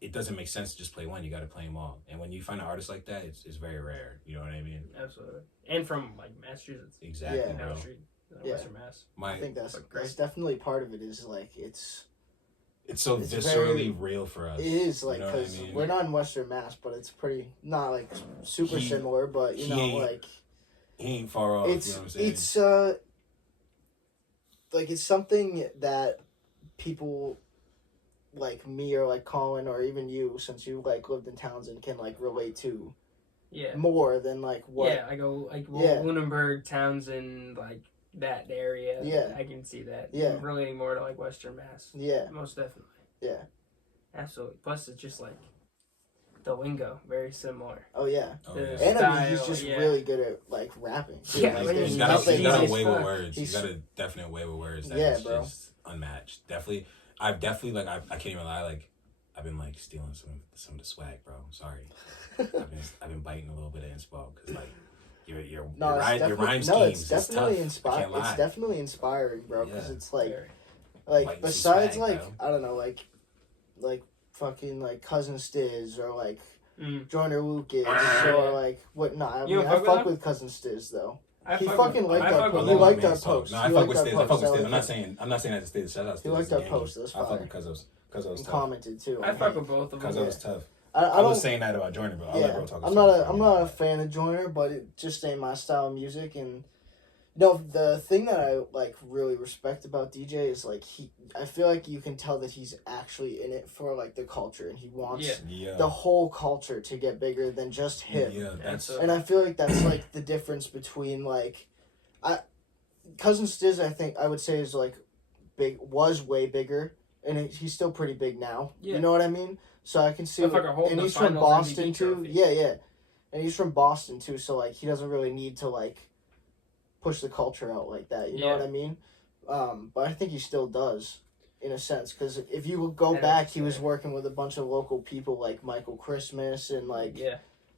it doesn't make sense to just play one. You got to play them all. And when you find an artist like that, it's very rare. You know what I mean? Absolutely. And from like Massachusetts. Exactly, Yeah. bro. Western Mass. I think that's definitely part of it. Is like it's so viscerally real for us. It is like you know because I mean? we're not in Western Mass, but it's pretty not like super similar. But you know, like he ain't far off. It's you know what I'm saying? it's like it's something that people like me or like Colin or even you, since you like lived in Townsend, can like relate to. Yeah. More than like what. Yeah, I go like Lunenburg, Townsend, like that area. Yeah. I can see that. Yeah. I'm relating more to like Western Mass. Yeah. Most definitely. Yeah. Absolutely. Plus, it's just like the lingo, very similar. Oh yeah. Yeah. And I mean, he's Style, just really good at like rapping. Too. Yeah, like, he's got a way with words. He's got a definite way with words that is just unmatched. Definitely, I've definitely like I can't even lie. Like I've been like stealing some of the swag, bro. I'm sorry. I've been biting a little bit of inspo because like your rhyme schemes it's definitely inspiring. It's definitely inspiring, bro. Because it's like besides swag, like bro. I don't know like fucking like Cousin Stiz or like Joyner Lucas or like what? No, I mean I fuck with Cousin Stiz though. He fucking liked our post. He liked our post. No, I fuck with Stiz. I fuck with Stiz. I'm not saying that to Stiz. Shout out to Stiz. He liked our post. That's fine. I fuck with because I was tough. Commented too. I fuck with both of them. Because I was tough. I was saying that about Joyner, but I'll let bro talk. I'm not a fan of Joyner, but it just ain't my style of music. And the thing that I like really respect about DJ is like I feel like you can tell that he's actually in it for like the culture, and he wants the whole culture to get bigger than just him. Yeah, and I feel like that's like the difference between like Cousin Stiz. I think I would say is like was way bigger, and he's still pretty big now. Yeah. You know what I mean? So I can see, and he's from Boston too. Yeah, and he's from Boston too. So like he doesn't really need to like push the culture out like that. You know what I mean? But I think he still does, in a sense, because if you go back, he was working with a bunch of local people like Michael Christmas and like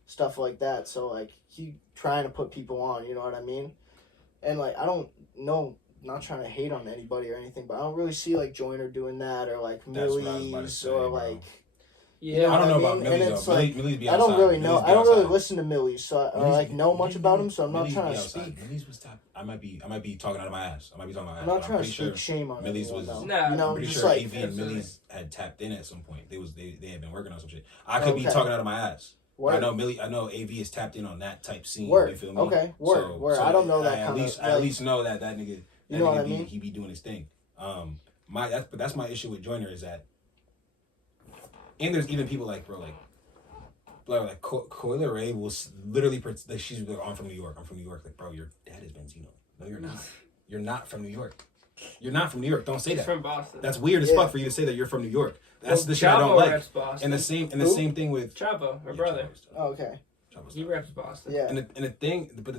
stuff like that. So like he trying to put people on. You know what I mean? And like I don't know. Not trying to hate on anybody or anything, but I don't really see like Joyner doing that or like Millie's or like. Yeah, I don't know about Millie's though. Millie's I don't really know. I don't really listen to Millie's, so I like know much about him. So I'm not trying to speak. Millie's was top. I might be talking out of my ass. I'm not trying to speak shame on Millie's was. I'm pretty sure AV and Millie's had tapped in at some point. They had been working on some shit. I could be talking out of my ass. Word. I know AV is tapped in on that type scene. Word. You feel me? Okay. Word. So I don't know that kind of. I at least know that nigga. You know what I mean? He be doing his thing. But that's my issue with Joyner is that. And there's even people like Coyle Ray will literally like she's like, I'm from New York. I'm from New York. Like, bro, your dad is Benzino. No, you're not. You're not from New York. You're not from New York. Don't say that. From Boston. That's weird as fuck for you to say that you're from New York. That's the shit I don't like. And the same thing with Chavo, her brother. Oh, okay. He reps Boston. Yeah. And the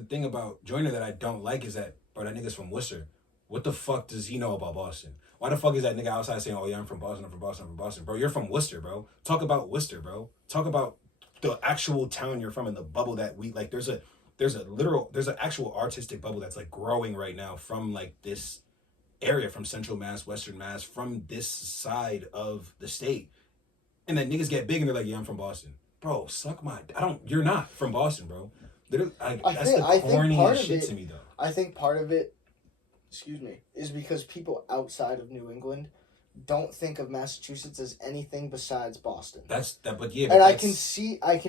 thing about Joyner that I don't like is that, bro, that nigga's from Worcester. What the fuck does he know about Boston? Why the fuck is that nigga outside saying, oh yeah, I'm from Boston, I'm from Boston, I'm from Boston? Bro, you're from Worcester, bro. Talk about Worcester, bro. Talk about the actual town you're from and the bubble that we, like, there's an actual artistic bubble that's, like, growing right now from, like, this area, from Central Mass, Western Mass, from this side of the state. And then niggas get big and they're like, yeah, I'm from Boston. Bro, you're not from Boston, bro. That's the corniest shit to me, though. I think part of it, is because people outside of New England don't think of Massachusetts as anything besides Boston. I can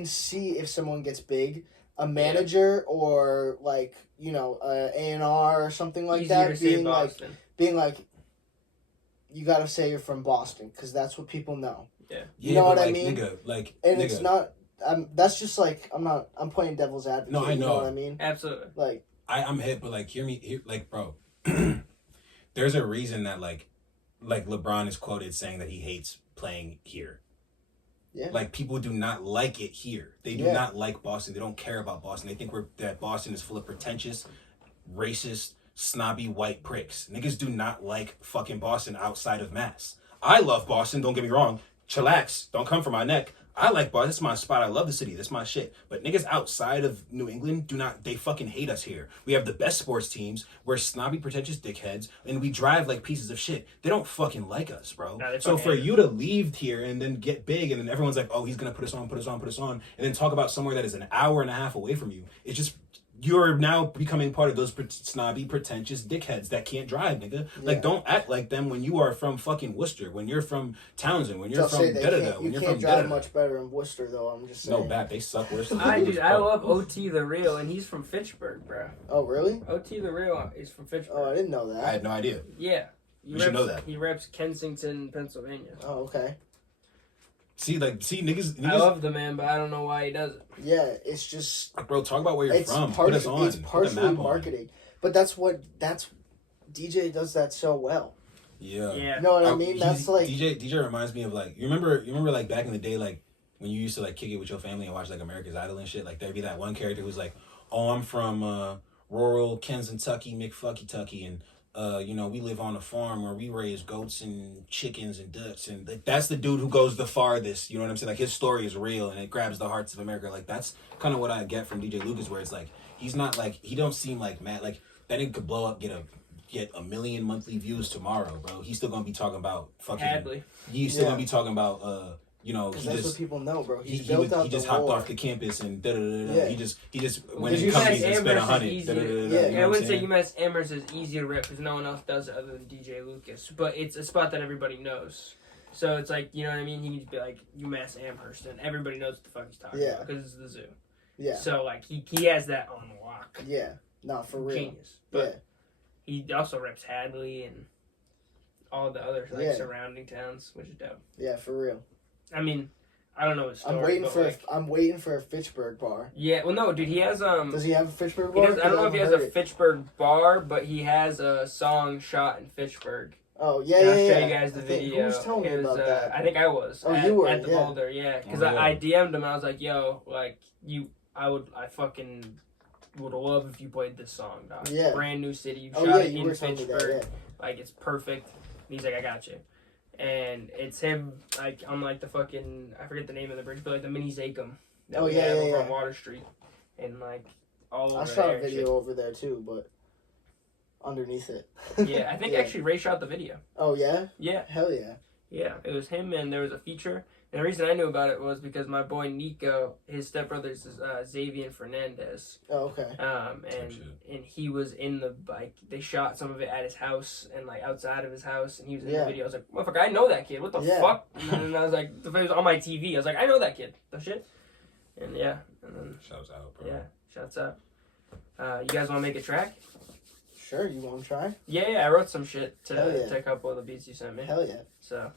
see if someone gets big, a manager or like A&R or something like that, being like, you gotta say you're from Boston because that's what people know. Yeah. You know but what I like, mean? Nigga, like, And nigga. it's not. That's just like I'm playing devil's advocate. No, I You know know. what I mean? Absolutely. Like I'm hip, but like, hear me, like, bro. There's a reason that like LeBron is quoted saying that he hates playing here. Yeah. Like, people do not like it here. They do not like Boston. They don't care about Boston. They think that Boston is full of pretentious, racist, snobby white pricks. Niggas do not like fucking Boston outside of Mass. I love Boston, don't get me wrong. Chillax, don't come for my neck. I like Boston. That's my spot. I love the city. That's my shit. But niggas outside of New England they fucking hate us here. We have the best sports teams. We're snobby, pretentious dickheads, and we drive like pieces of shit. They don't fucking like us, bro. No, so for you to leave here and then get big, and then everyone's like, oh, he's gonna put us on, and then talk about somewhere that is an hour and a half away from you, it's just, you're now becoming part of those snobby, pretentious dickheads that can't drive, nigga. Like, don't act like them when you are from fucking Worcester, when you're from Townsend, when you're from da-da-da, when you're from You can't drive much better in Worcester, though, I'm just saying. No, Bap, they suck Worcester. I love OT the Real, and he's from Fitchburg, bro. Oh, really? OT the Real is from Fitchburg. Oh, I didn't know that. I had no idea. Yeah. You should know that. He reps Kensington, Pennsylvania. Oh, okay. See, niggas. I love the man, but I don't know why he does it. Yeah, it's just... Bro, talk about where you're from. Put us on. It's partially marketing. But that's DJ does that so well. Yeah. You know what I mean? That's like... DJ reminds me of, like, you remember like back in the day, like, when you used to like kick it with your family and watch like America's Idol and shit, like there'd be that one character who's like, oh, I'm from rural Kentucky, McFucky-tucky, and you know, we live on a farm where we raise goats and chickens and ducks, and like, that's the dude who goes the farthest. You know what I'm saying? Like, his story is real and it grabs the hearts of America. Like, that's kind of what I get from DJ Lucas, where it's like, he's not like, he don't seem like mad. Like, that nigga could blow up, get a million monthly views tomorrow, bro. He's still gonna be talking about fucking Hadley. He's still gonna be talking about you know, because that's what people know, bro. He just hopped off the campus and He just went in companies and spent 100. I wouldn't say UMass Amherst is easy to rip because no one else does it other than DJ Lucas. But it's a spot that everybody knows. So it's like, you know what I mean? He could be like UMass Amherst and everybody knows what the fuck he's talking about because it's the zoo. Yeah. So like he has that on lock. Yeah. No, for real. Genius. But he also reps Hadley and all the other surrounding towns, which is dope. Yeah, for real. I mean, I don't know his story. I'm waiting for a Fitchburg bar. Yeah, well, no, dude, he has Does he have a Fitchburg bar? I don't know if he has a Fitchburg bar, but he has a song shot in Fitchburg. Oh yeah, I'll show you guys the video. Who was telling me about that? I think I was. Oh, you were at the Boulder, yeah. Because I DM'd him. I was like, "Yo, like I fucking would love if you played this song, dog. Yeah. Brand new city. You shot it in Fitchburg. Like it's perfect." And he's like, "I got you." And it's him, like, on, like, the fucking, I forget the name of the bridge, but, like, the mini Zachem that we have over on Water Street. And, like, all over there. I shot a video over there, too, but underneath it. Yeah, I think actually Ray shot the video. Oh, yeah? Yeah. Hell yeah. Yeah, it was him, and there was a feature. And the reason I knew about it was because my boy Nico, his stepbrother's Xavier Fernandez. Oh, okay. And he was in the, like, they shot some of it at his house and, like, outside of his house, and he was in the video. I was like, motherfucker, I know that kid. What the fuck? And then I was like, the video was on my TV. I was like, I know that kid. The shit. And yeah. And then, shouts out, bro. Yeah, shouts out. You guys want to make a track? Sure, you want to try? Yeah, I wrote some shit to a couple of the beats you sent me. Hell yeah. So,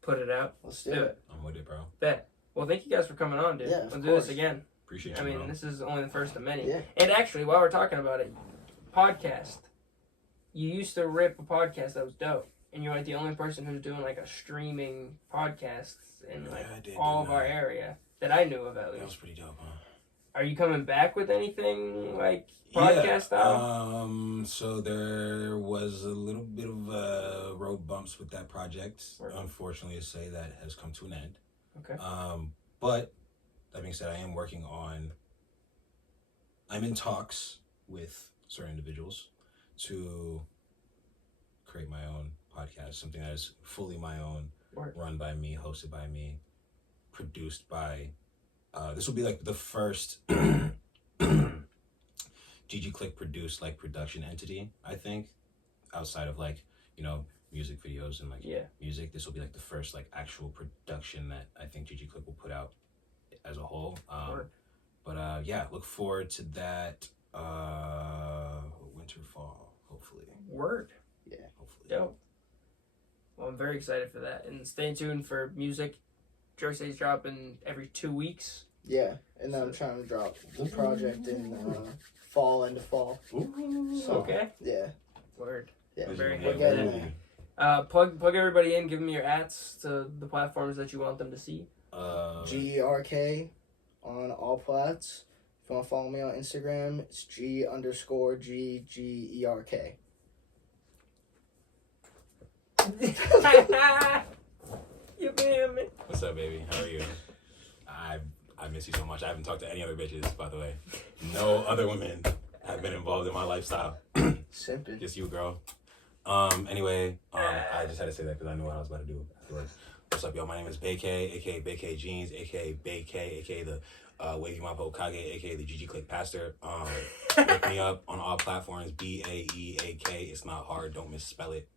put it out. Let's do it. I'm with it, bro. Bet. Well, thank you guys for coming on, dude. Yeah, Let's do this again. Appreciate you, I mean, bro. this is only the first of many. Yeah. And actually, while we're talking about it, podcast. You used to rip a podcast that was dope. And you're like the only person who's doing like a streaming podcast in like all of our area that I knew of at least. That was pretty dope, huh? Are you coming back with anything like podcast style? So there was a little bit of road bumps with that project. Unfortunately to say, that has come to an end. Okay. But that being said, I'm in talks with certain individuals to create my own podcast, something that is fully my own, run by me, hosted by me, produced by this will be like the first GG Click produced like production entity, I think, outside of like, you know, music videos and like music. This will be like the first like actual production that I think GG Click will put out as a whole. But yeah, look forward to that winter, fall, hopefully. Word. Yeah. Hopefully. Dope. Well, I'm very excited for that. And stay tuned for music Jersey's dropping every 2 weeks. Yeah, and then I'm trying to drop the project in end of fall. Ooh, So, Okay. Yeah. Word. Yeah. Very We're good. getting there. Plug everybody in. Give them your ats to the platforms that you want them to see. GERK on all plats. If you want to follow me on Instagram, it's G_GGERK. You man, man. What's up, baby? How are you? I miss you so much. I haven't talked to any other bitches, by the way. No other women have been involved in my lifestyle. Simping. Just you, girl. Anyway, I just had to say that because I knew what I was about to do afterwards. What's up, y'all? My name is BaeAk, aka BaeAk Jeans, aka BaeAk, aka the Wavy Mapo Kage, aka the GG Click Pastor. Look me up on all platforms, BaeAk. It's not hard, don't misspell it.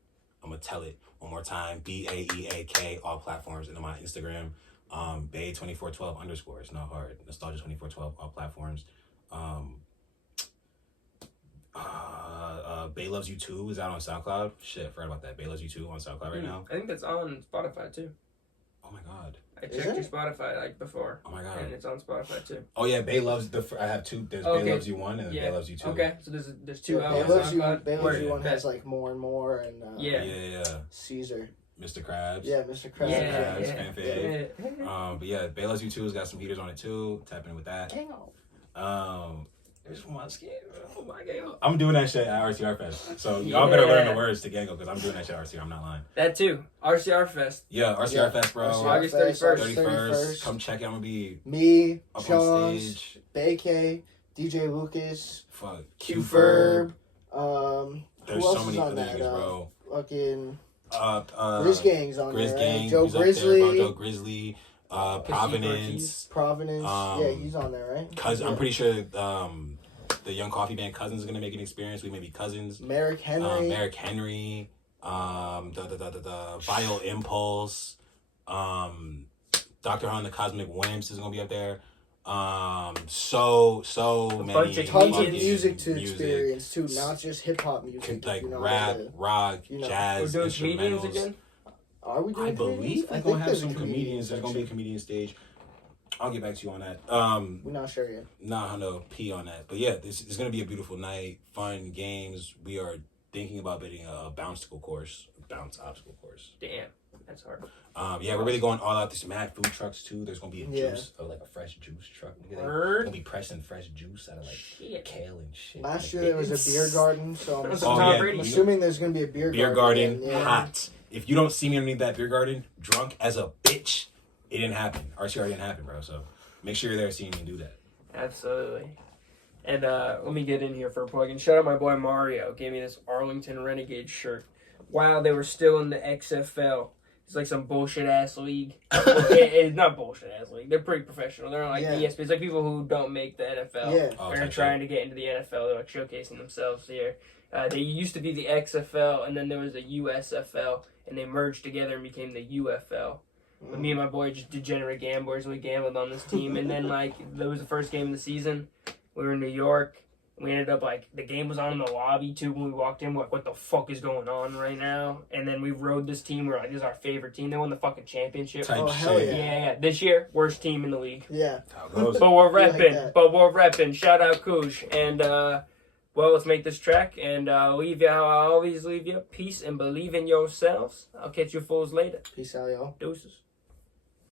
I'm gonna tell it one more time, BaeAk, all platforms, and on my Instagram, Bae2412_. It's not hard. Nostalgia2412, all platforms. Bae Loves You Too is out on SoundCloud. Shit, I forgot about that. Bae Loves You Too on SoundCloud right now. I think that's on Spotify too. Oh my god. I checked your Spotify like before. Oh my god. And it's on Spotify too. Oh yeah, Bae Loves I have two. There's Okay. Bae Loves You 1 and then Bae Loves You 2. Okay, so there's two out Bae on Loves You, SoundCloud. Bae Loves You Word. one has like more and more and Yeah. Caesar. Mr. Krabs. Yeah, Mr. Krabs. Yeah, Krabs, yeah, fan fave. yeah. But yeah, Bae Loves You 2 has got some heaters on it too. Tap in with that. There's my skin. Oh my god. I'm doing that shit at RCR Fest. So y'all better learn the words to Gango because I'm doing that shit at RCR. I'm not lying. That too. RCR Fest. Yeah, RCR Fest, bro. RCR August Fest, 31st. 31st. Come check it. I'm gonna be Me, up on Chons, stage. BaeAk, DJ Lucas, Fuck. Q-Ferb. There's who else so many is on other that? niggas, bro. Fucking Grizz Gang's on Grizz there, Gang. right? Joe He's up there, bro. Grizzly. Joe Grizzly. Provenance. Yeah, he's on there, right? Cause I'm pretty sure the Young Coffee Band Cousins is gonna make an experience. We may be cousins. Merrick Henry. Merrick Henry. The Bio Impulse. Dr. Han the Cosmic Wimps is gonna be up there. So many bunch of Tons of fucking music to experience too, not just hip hop music. like you know, rap, rock, you know. jazz, We're doing comedians instrumentals. again? Are we doing I believe comedians? we're I gonna think have there's some a comedians. There's gonna be a section. comedian stage. I'll get back to you on that. We're not sure yet. Nah, no P on that. But yeah, this is gonna be a beautiful night. Fun games. We are thinking about bidding a bounce obstacle course. Damn, that's hard. Yeah, we're really going all out. There's mad food trucks too. There's gonna be a Yeah. juice, like a fresh juice truck. Word. Gonna be pressing fresh juice out of like Shit. kale and shit. Last Like, year there was a beer garden, so I'm That's Oh, Tom yeah. Brady. I'm assuming there's gonna be a beer Beer garden. garden, Yeah. hot. If you don't see me underneath that beer garden, drunk as a bitch, it didn't happen. RCR didn't happen, bro. So make sure you're there seeing me do that. Absolutely. And let me get in here for a plug. And shout out my boy Mario. Gave me this Arlington Renegade shirt. Wow, they were still in the XFL. It's like some bullshit ass league. It's not bullshit ass league. They're pretty professional. They're on like ESPN. It's like people who don't make the NFL. Yeah. Oh, They're type trying shit. to get into the NFL. They're like showcasing themselves here. They used to be the XFL, and then there was a USFL, and they merged together and became the UFL. But me and my boy just degenerate gamblers. We gambled on this team, and then like that was the first game of the season. We were in New York. We ended up like the game was on in the lobby too when we walked in. We're like, what the fuck is going on right now? And then we rode this team. We're like, this is our favorite team. They won the fucking championship. Type Oh, hell shit. yeah. Yeah. This year, worst team in the league. Yeah. How it goes. But we're like repping. that. Shout out Koosh. And well, let's make this track. And leave you how I always leave you. Peace and believe in yourselves. I'll catch you fools later. Peace out, y'all. Deuces.